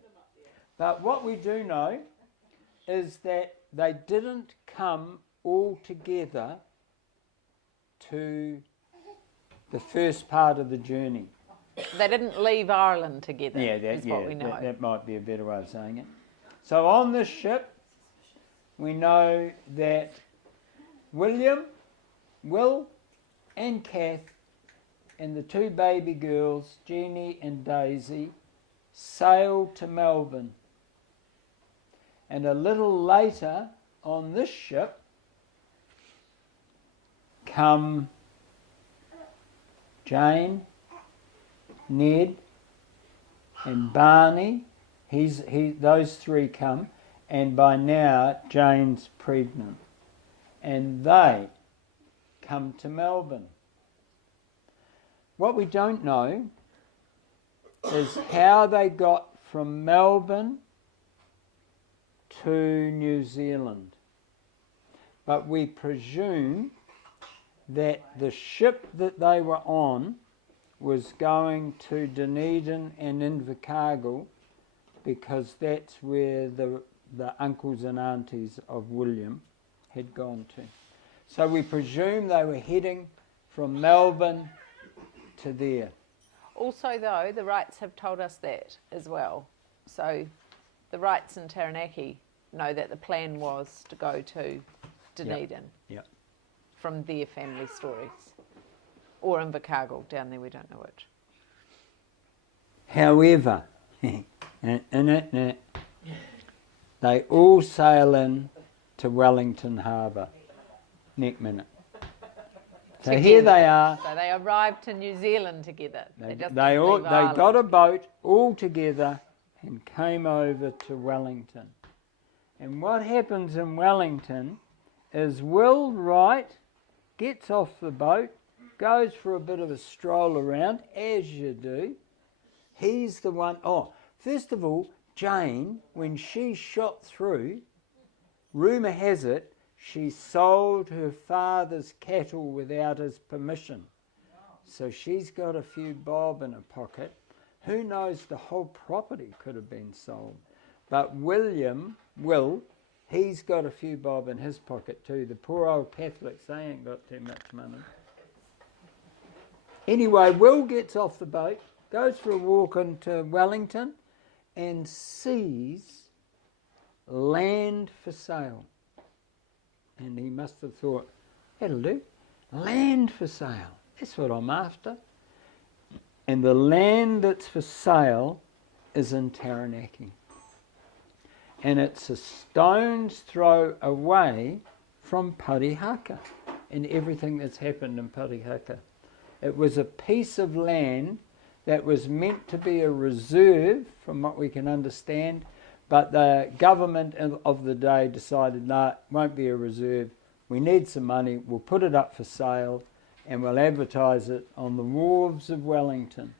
But what we do know is that they didn't come all together to the first part of the journey. They didn't leave Ireland together, is what we know. That might be a better way of saying it. So on this ship, we know that Will, and Kath, and the two baby girls, Jeannie and Daisy, sailed to Melbourne. And a little later on this ship come Jane, Ned, and Barney. Those three come, and by now Jane's pregnant, and they come to Melbourne. What we don't know is how they got from Melbourne to New Zealand. But we presume that the ship that they were on was going to Dunedin and Invercargill, because that's where the uncles and aunties of William had gone to. So we presume they were heading from Melbourne to there. Also, though, the Wrights have told us that as well. So the Wrights in Taranaki know that the plan was to go to Dunedin from their family stories. Or Invercargill, down there, we don't know which. However, they all sail in to Wellington Harbour next minute. So Together. here they are. So they arrived to New Zealand together. They just got Ireland. a boat all together and came over to Wellington. And what happens in Wellington is Will Wright gets off the boat, goes for a bit of a stroll around, as you do. He's the one. Oh, first of all, Jane, when she shot through, rumour has it, she sold her father's cattle without his permission. So she's got a few bob in her pocket. Who knows, the whole property could have been sold. But Will, he's got a few bob in his pocket too. The poor old Catholics, they ain't got too much money. Anyway, Will gets off the boat, goes for a walk into Wellington and sees land for sale. And he must have thought, that'll do, land for sale, that's what I'm after. And the land that's for sale is in Taranaki. And it's a stone's throw away from Parihaka and everything that's happened in Parihaka. It was a piece of land that was meant to be a reserve, from what we can understand, but the government of the day decided, no, it won't be a reserve. We need some money. We'll put it up for sale and we'll advertise it on the wharves of Wellington.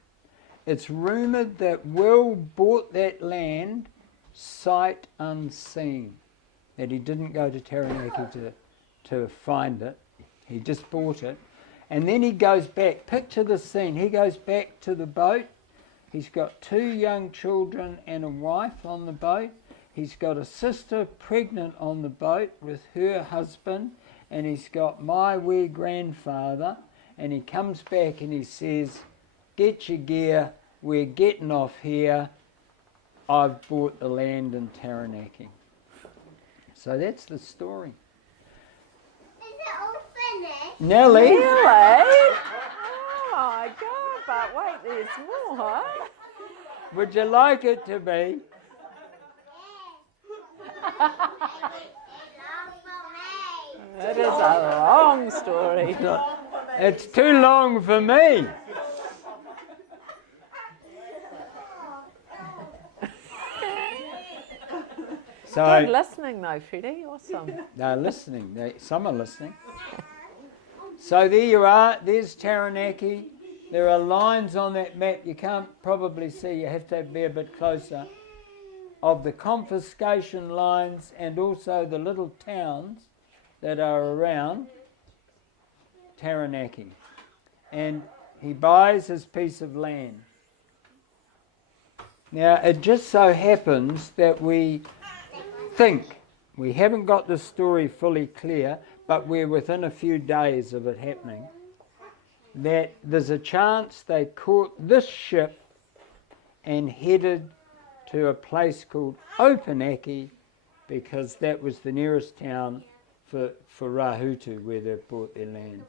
It's rumoured that Will bought that land sight unseen, that he didn't go to Taranaki to find it. He just bought it. And then he goes back. Picture the scene. He goes back to the boat. He's got 2 young children and a wife on the boat. He's got a sister pregnant on the boat with her husband, and he's got my wee grandfather, and he comes back and he says, get your gear, we're getting off here. I've bought the land in Taranaki. So that's the story. Is it all finished? Nellie? Really? Oh my God, but wait, there's more. Would you like it to be? It is a long story. It's too long for me. Good So listening though, Freddie. Awesome. they're listening. Some are listening. So there you are. There's Taranaki. There are lines on that map you can't probably see. You have to be a bit closer. Of the confiscation lines and also the little towns that are around Taranaki. And he buys his piece of land. Now, it just so happens that we think, we haven't got the story fully clear, but we're within a few days of it happening, that there's a chance they caught this ship and headed to a place called Opunaki, because that was the nearest town for Rahutu, where they bought their land.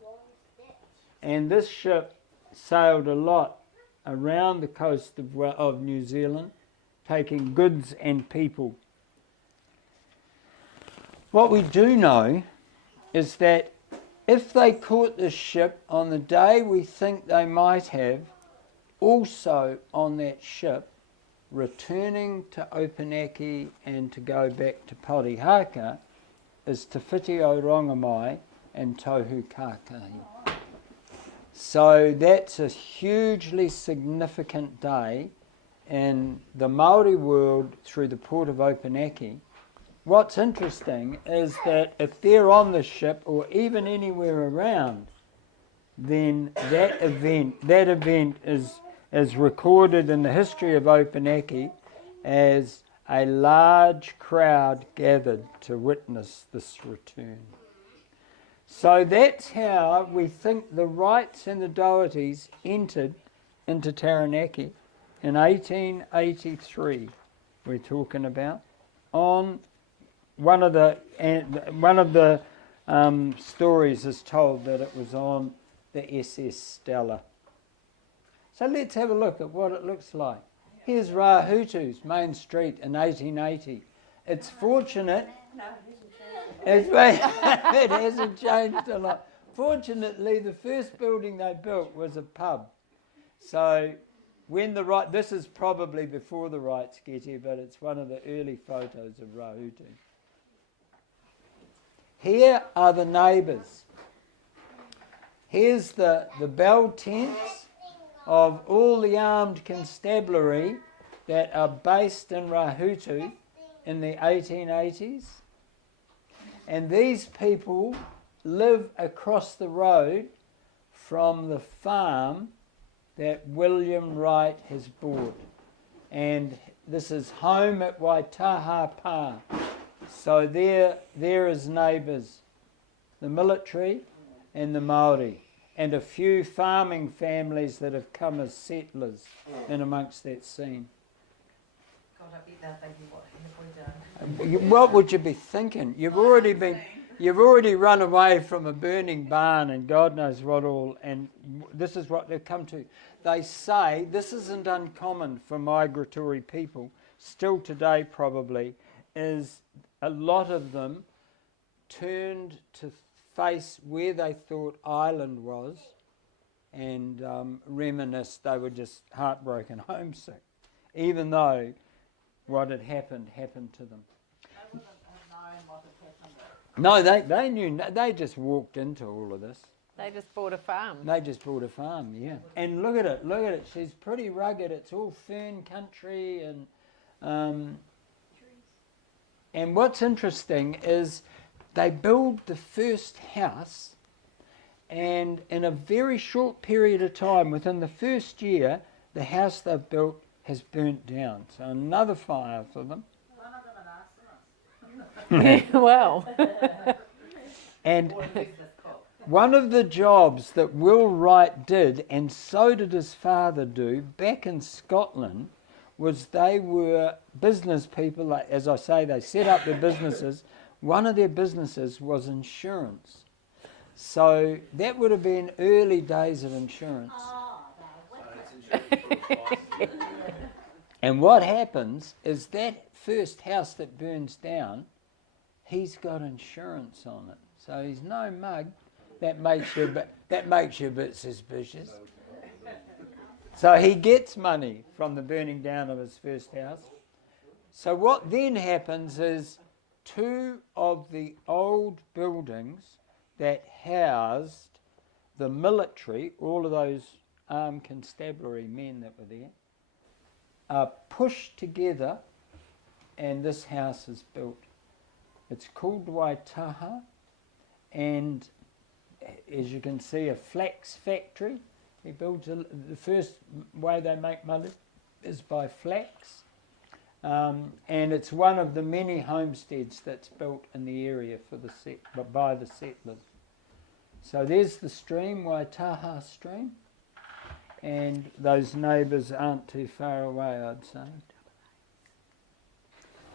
And this ship sailed a lot around the coast of New Zealand, taking goods and people. What we do know is that if they caught this ship on the day we think they might have, also on that ship, returning to Opunake and to go back to Parihaka, is Te Whiti o Rongamai and Tohu Kākahi. So that's a hugely significant day in the Māori world through the port of Opunake. What's interesting is that if they're on the ship or even anywhere around, then that event is recorded in the history of Opunake as a large crowd gathered to witness this return. So that's how we think the Wrights and the Dohertys entered into Taranaki in 1883. We're talking about on one of the stories is told that it was on the SS Stella. So let's have a look at what it looks like. Here's Rahutu's Main Street in 1880. It's fortunate. It hasn't changed a lot. Fortunately, the first building they built was a pub. So when this is probably before the Wrights get here, but it's one of the early photos of Rahutu. Here are the neighbours. Here's the bell tents of all the armed constabulary that are based in Rahutu in the 1880s. And these people live across the road from the farm that William Wright has bought. And this is home at Wairarapa. So there is neighbours, the military and the Māori, and a few farming families that have come as settlers in amongst that scene. God, I bet they're thinking, what have we done? What would you be thinking? You've already run away from a burning barn and God knows what all, and this is what they've come to. They say, this isn't uncommon for migratory people, still today probably, is a lot of them turned to face where they thought Ireland was and reminisced. They were just heartbroken, homesick, even though what had happened to them. They wouldn't have known what had happened. No, they knew. They just walked into all of this. They just bought a farm. They just bought a farm, yeah. And look at it. She's pretty rugged. It's all fern country and what's interesting is they build the first house, and in a very short period of time, within the first year, the house they've built has burnt down. So another fire for them. Well, I'm not going to ask them. Well. And one of the jobs that Will Wright did, and so did his father do, back in Scotland, was they were business people. Like, as I say, they set up their businesses. One of their businesses was insurance. So that would have been early days of insurance. And what happens is that first house that burns down, he's got insurance on it. So he's no mug. That makes you a bit suspicious. So he gets money from the burning down of his first house. So what then happens is two of the old buildings that housed the military, all of those armed constabulary men that were there, are pushed together and this house is built. It's called Waitaha, and as you can see, a flax factory. He builds the first way they make money is by flax, and it's one of the many homesteads that's built in the area for by the settlers. So there's the stream, Waitaha stream, and those neighbours aren't too far away, I'd say.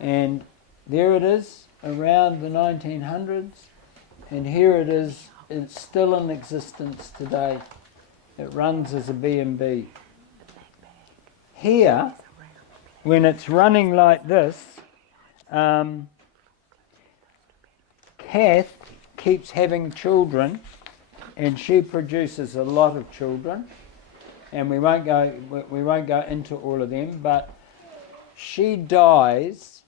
And there it is around the 1900s, and here it is. It's still in existence today. It runs as a B&B. Here, when it's running like this, Kath keeps having children and she produces a lot of children, and we won't go into all of them, but she dies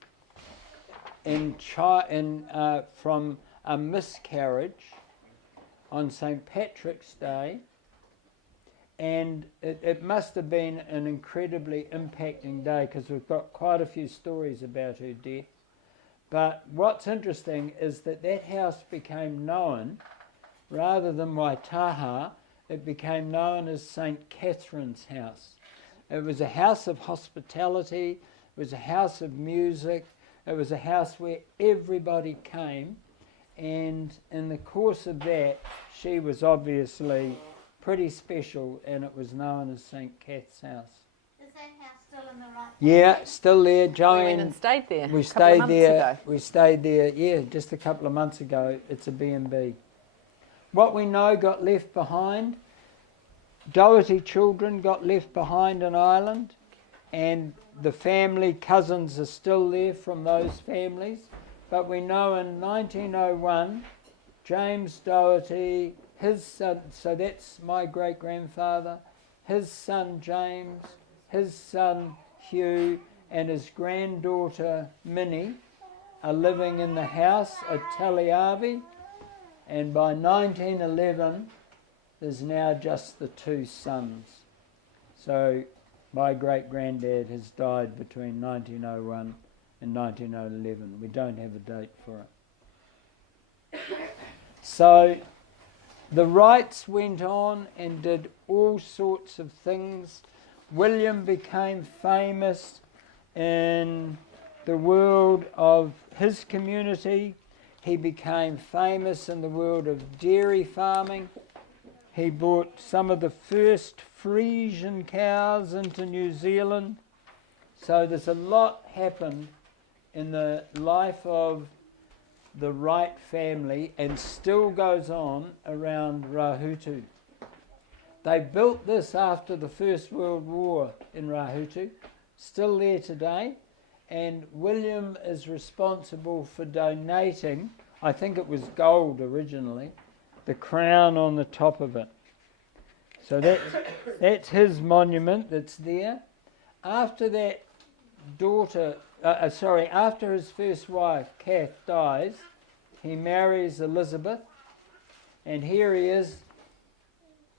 from a miscarriage on St. Patrick's Day, and it must have been an incredibly impacting day because we've got quite a few stories about her death. But what's interesting is that house became known, rather than Waitaha, it became known as St. Catherine's house. It was a house of hospitality, it was a house of music, it was a house where everybody came, and in the course of that, she was obviously pretty special, and it was known as St. Kath's house. Is that house still in the right? Yeah, still there. Joanne, We went and stayed there. we a couple of stayed months there. ago. We stayed there. Yeah, just a couple of months ago. It's a B&B. What we know got left behind. Doherty children got left behind in Ireland, and the family cousins are still there from those families. But we know in 1901, James Doherty, his son, so that's my great-grandfather, his son James, his son Hugh, and his granddaughter Minnie are living in the house at Taliavi, and by 1911 there's now just the two sons. So my great-granddad has died between 1901 and 1911. We don't have a date for it. So the Wrights went on and did all sorts of things. William became famous in the world of his community. He became famous in the world of dairy farming. He brought some of the first Frisian cows into New Zealand. So there's a lot happened in the life of the Wright family and still goes on around Rahutu. They built this after the First World War in Rahutu, still there today, and William is responsible for donating, I think it was gold originally, the crown on the top of it. So that's his monument that's there. After that after his first wife, Kath, dies, he marries Elizabeth, and here he is,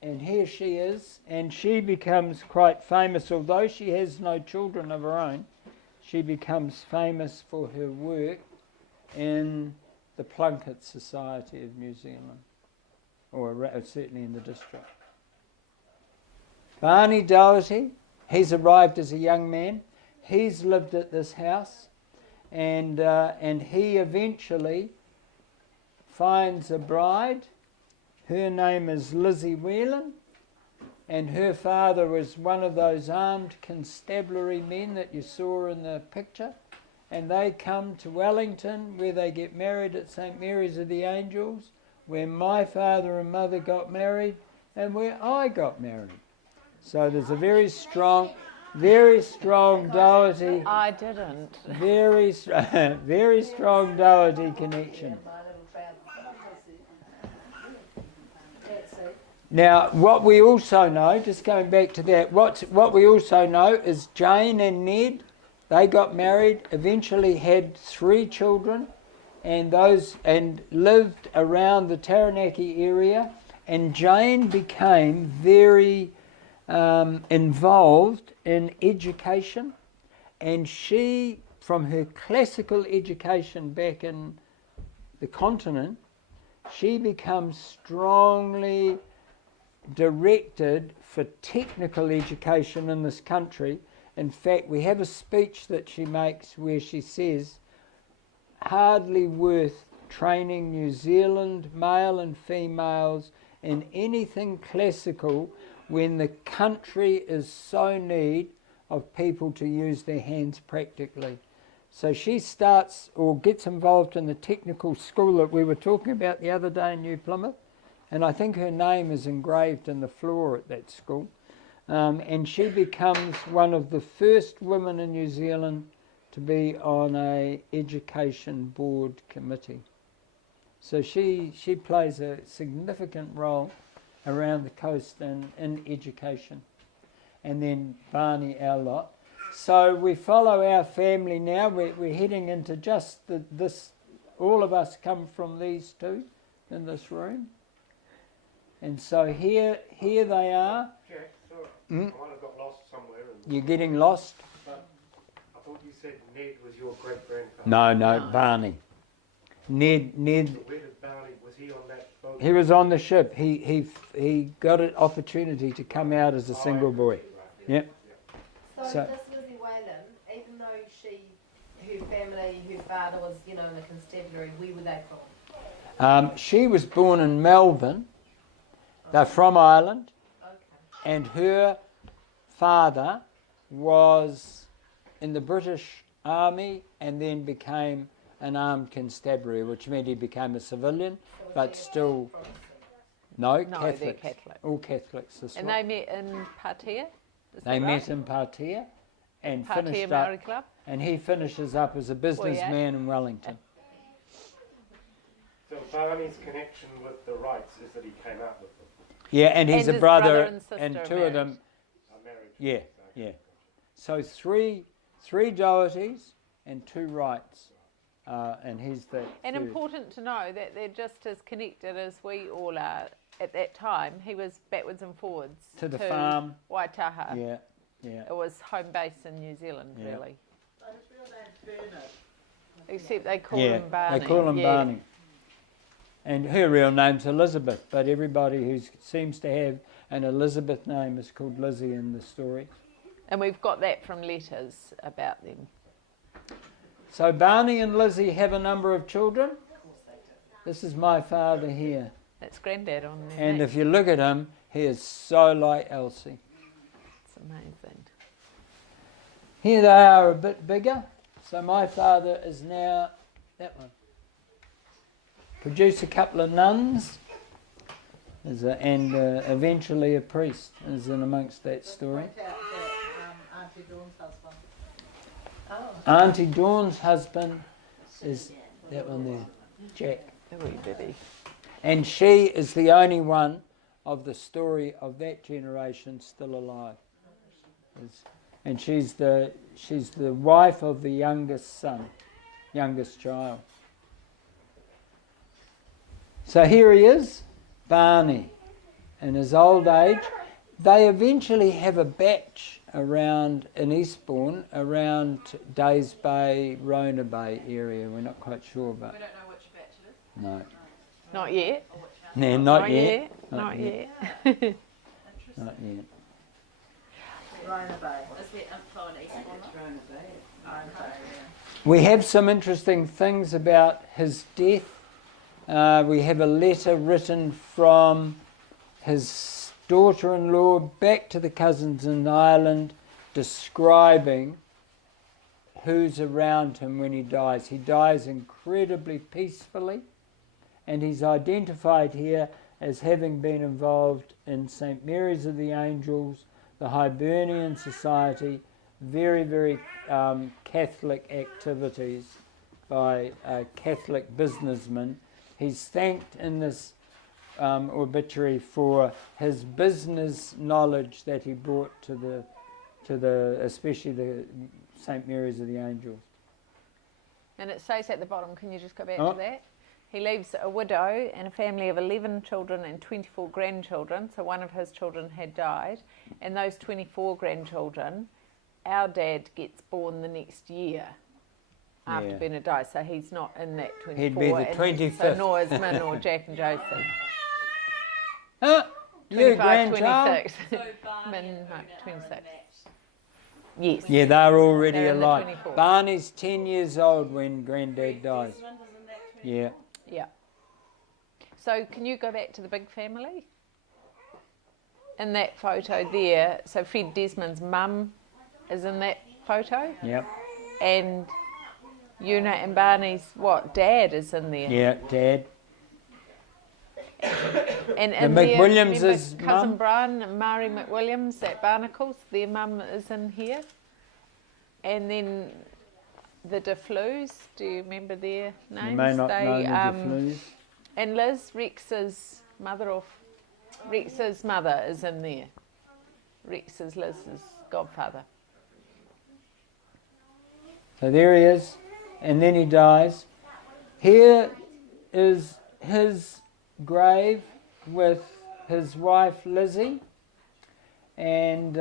and here she is, and she becomes quite famous. Although she has no children of her own, she becomes famous for her work in the Plunket Society of New Zealand, or certainly in the district. Barney Doherty, he's arrived as a young man. He's lived at this house, and he eventually finds a bride. Her name is Lizzie Whelan, and her father was one of those armed constabulary men that you saw in the picture, and they come to Wellington, where they get married at St. Mary's of the Angels, where my father and mother got married, and where I got married. So there's a very strong Doherty. I didn't. Very strong Doherty connection. Now, what we also know, just going back to that, what we also know is Jane and Ned, they got married, eventually had 3 children, and lived around the Taranaki area, and Jane became very involved in education, and she, from her classical education back in the continent, she becomes strongly directed for technical education in this country. In fact, we have a speech that she makes where she says, hardly worth training New Zealand male and females in anything classical when the country is so need of people to use their hands practically. So she starts or gets involved in the technical school that we were talking about the other day in New Plymouth, and I think her name is engraved in the floor at that school. And she becomes one of the first women in New Zealand to be on a education board committee. So she plays a significant role around the coast and in education. And then Barney, our lot. So we follow our family now. We're heading into just this. All of us come from these two in this room. And so here they are. Jack, sorry, I might have got lost somewhere. You're getting lost? But I thought you said Ned was your great-grandfather. No, Barney. Ned. So where did Barney, was he on that boat? He was on the ship. He got an opportunity to come out as a single boy. Yep. So this Lizzie Whalen, even though her family, her father was, in the constabulary, where were they from? She was born in Melbourne. They're from Ireland. Okay. And her father was in the British Army and then became an armed constabulary, which meant he became a civilian, So was but he still... from- No, No, they're Catholics. Catholic. All Catholics. This And lot. they met in Patea? They met in Patea and Patea finished Maori up, Club? and he finishes up as a businessman in Wellington. So Barney's connection with the Wrights is that he came out with them. Yeah, and he's And a his brother, brother and sister and are two of them. Married. Yeah. So three Dohertys and two Wrights, and he's the. And third. important to know that they're just as connected as we all are. At that time, he was backwards and forwards To the farm. Waitaha. Yeah. It was home base in New Zealand, Yeah. really. So his real name's Bernard. Except they call Yeah, him Barney. they call him Barney. And her real name's Elizabeth, but everybody who seems to have an Elizabeth name is called Lizzie in the story. And we've got that from letters about them. So Barney and Lizzie have a number of children. This is my father here. That's Grandad on there. And mate. if you look at him, he is so like Elsie. It's amazing. Here they are a bit bigger. So my father is now that one. Produced a couple of nuns and eventually a priest is in amongst that story. Point out that Auntie Dawn's husband. Auntie Dawn's husband is that one there, Jack. A wee bitty. And she is the only one of the story of that generation still alive. And she's the wife of the youngest child. So here he is, Barney, in his old age. They eventually have a batch around in Eastbourne, around Days Bay, Rona Bay area. We're not quite sure, but We don't know which batch it is. no. Not yet. Or which house. No, not yet. Not yet. Interesting. Not yet. Rona Bay. Is there info in Eastbourne? Rona Bay, We have some interesting things about his death. We have a letter written from his daughter-in-law back to the cousins in Ireland describing who's around him when he dies. He dies incredibly peacefully, and he's identified here as having been involved in St. Mary's of the Angels, the Hibernian Society, very, very Catholic activities by Catholic businessmen. He's thanked in this obituary for his business knowledge that he brought to the especially the St. Mary's of the Angels. And it says at the bottom, can you just go back Oh. to that? He leaves a widow and a family of 11 children and 24 grandchildren. So one of his children had died. And those 24 grandchildren, our dad gets born the next year after Yeah. Bernard dies. So he's not in that 24. He'd be the and 25th. So nor is Min or Jack and Joseph. You 25, grandchild? 26. So Barney Min, and no, Una 26. met. Yes. Yeah, they're already They're in the alive. 24. Barney's 10 years old when Granddad dies. Desmond was in that 20. Yeah. Yeah. So can you go back to the big family? In that photo there, so Fred Desmond's mum is in that photo, Yep. and Una and Barney's dad is in there. Yeah, Dad. And The in there, McWilliams' remember mum? cousin Brian and Mary McWilliams at Barnacles, their mum is in here. And then the DeFlews, do you remember their names? You may not know They, the Flues. And Liz, Rex's mother is in there. Rex is Liz's godfather. So there he is, and then he dies. Here is his grave with his wife Lizzie, and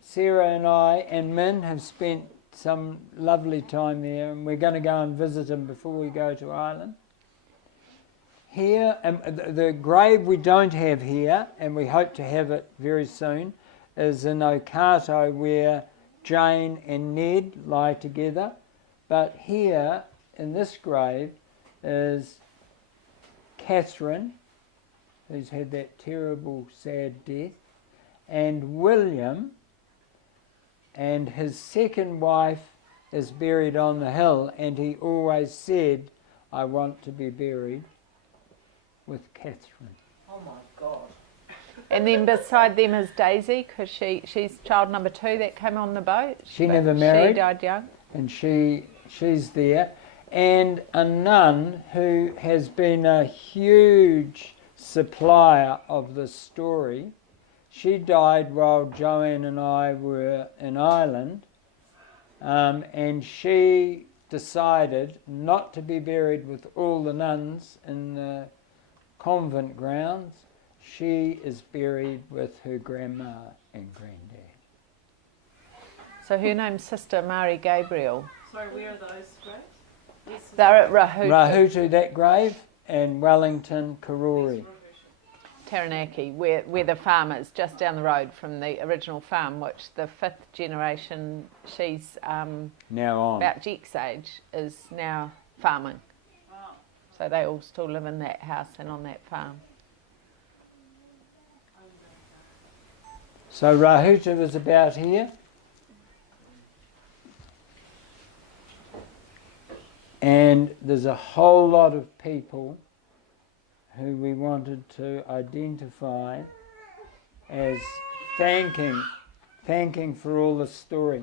Sarah and I and Min have spent some lovely time there, and we're going to go and visit him before we go to Ireland. Here, the grave we don't have here, and we hope to have it very soon, is in Okato, where Jane and Ned lie together. But here, in this grave, is Catherine, who's had that terrible, sad death, and William, and his second wife is buried on the hill, and he always said, I want to be buried with Catherine. Oh my God. And then beside them is Daisy, because she's child number 2 that came on the boat. She never married. She died young. And she's there. And a nun who has been a huge supplier of this story. She died while Joanne and I were in Ireland, and she decided not to be buried with all the nuns in the convent grounds. She is buried with her grandma and granddad. So her name's Sister Mary Gabriel. Sorry, where are those graves? They're at Rahutu, Rahutu, that grave, and Wellington, Karori. Taranaki, where the farm is, just down the road from the original farm, which the 5th generation, she's Now on. about Jake's age, is now farming. Wow. So they all still live in that house and on that farm. So Rahutu is about here. And there's a whole lot of people who we wanted to identify as thanking for all the story.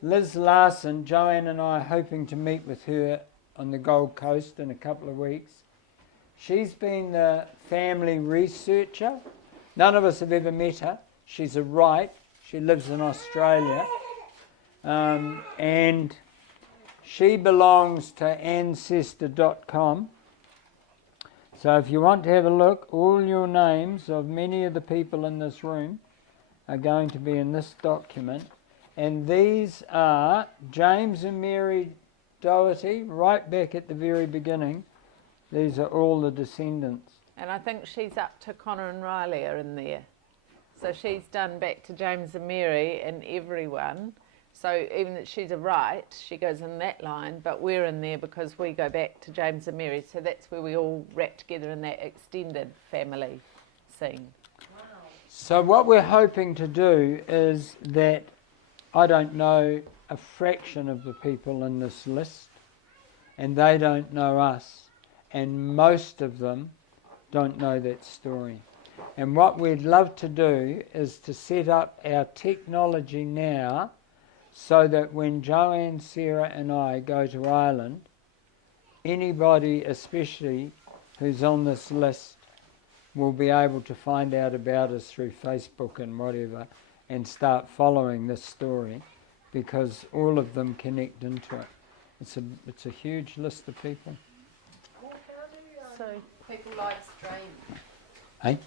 Liz Larson, Joanne and I are hoping to meet with her on the Gold Coast in a couple of weeks. She's been the family researcher. None of us have ever met her. She's a Wright. She lives in Australia. And she belongs to Ancestor.com. So if you want to have a look, all your names of many of the people in this room are going to be in this document. And these are James and Mary Doherty, right back at the very beginning. These are all the descendants. And I think she's up to Connor and Riley are in there. So she's done back to James and Mary and everyone. So even that she's a Wright, she goes in that line, but we're in there because we go back to James and Mary. So that's where we all wrap together in that extended family scene. Wow. So what we're hoping to do is that I don't know a fraction of the people in this list, and they don't know us, and most of them don't know that story. And what we'd love to do is to set up our technology now so that when Joanne, Sarah and I go to Ireland, anybody especially who's on this list will be able to find out about us through Facebook and whatever and start following this story, because all of them connect into it. It's a huge list of people. So People live stream. Hey?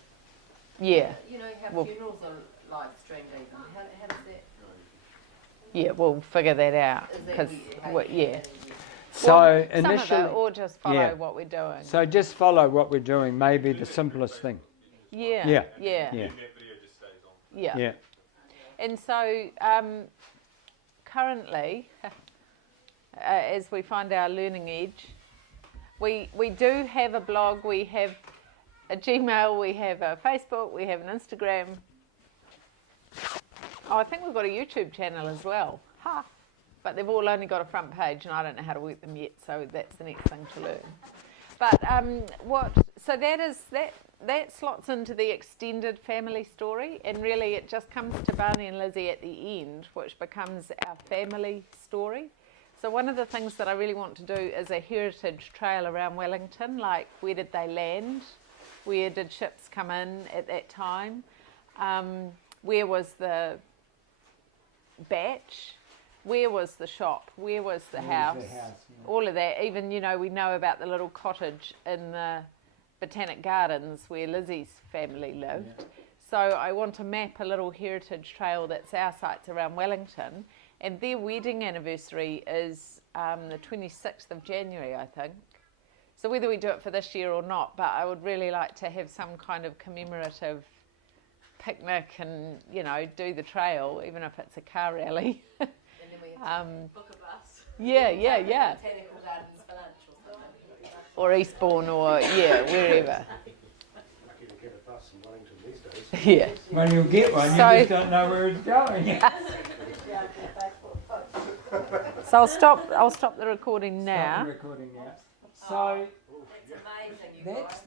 yeah, You know how Well- funerals are live streamed even. How does that? yeah, we'll figure that out Is that because how you yeah. do that? So Well, initially, some of it, or just follow yeah. what we're doing. so just follow what we're doing, may be the simplest thing. Yeah, Yeah. yeah, Yeah. yeah. Yeah. And so currently, as we find our learning edge, we do have a blog, we have a Gmail, we have a Facebook, we have an Instagram. Oh, I think we've got a YouTube channel as well. Ha! But they've all only got a front page, and I don't know how to work them yet, so that's the next thing to learn. But so that slots into the extended family story, and really it just comes to Barney and Lizzie at the end, which becomes our family story. So one of the things that I really want to do is a heritage trail around Wellington, like where did they land? Where did ships come in at that time? Where was the batch? Where was the shop? Where was the house? All of that. Even, you know, we know about the little cottage in the Botanic Gardens where Lizzie's family lived. Yeah. So I want to map a little heritage trail that's our sites around Wellington. And their wedding anniversary is the 26th of January, I think. So whether we do it for this year or not, but I would really like to have some kind of commemorative picnic and, you know, do the trail, even if it's a car rally. And then we have to book a bus. Yeah. Botanical Gardens for lunch or something. Or Eastbourne or, wherever. Lucky to get a bus in Wellington these days. Yeah. When you get one, you just don't know where it's going. So I'll stop the recording now. Stop the recording now. So It's amazing, you that's guys.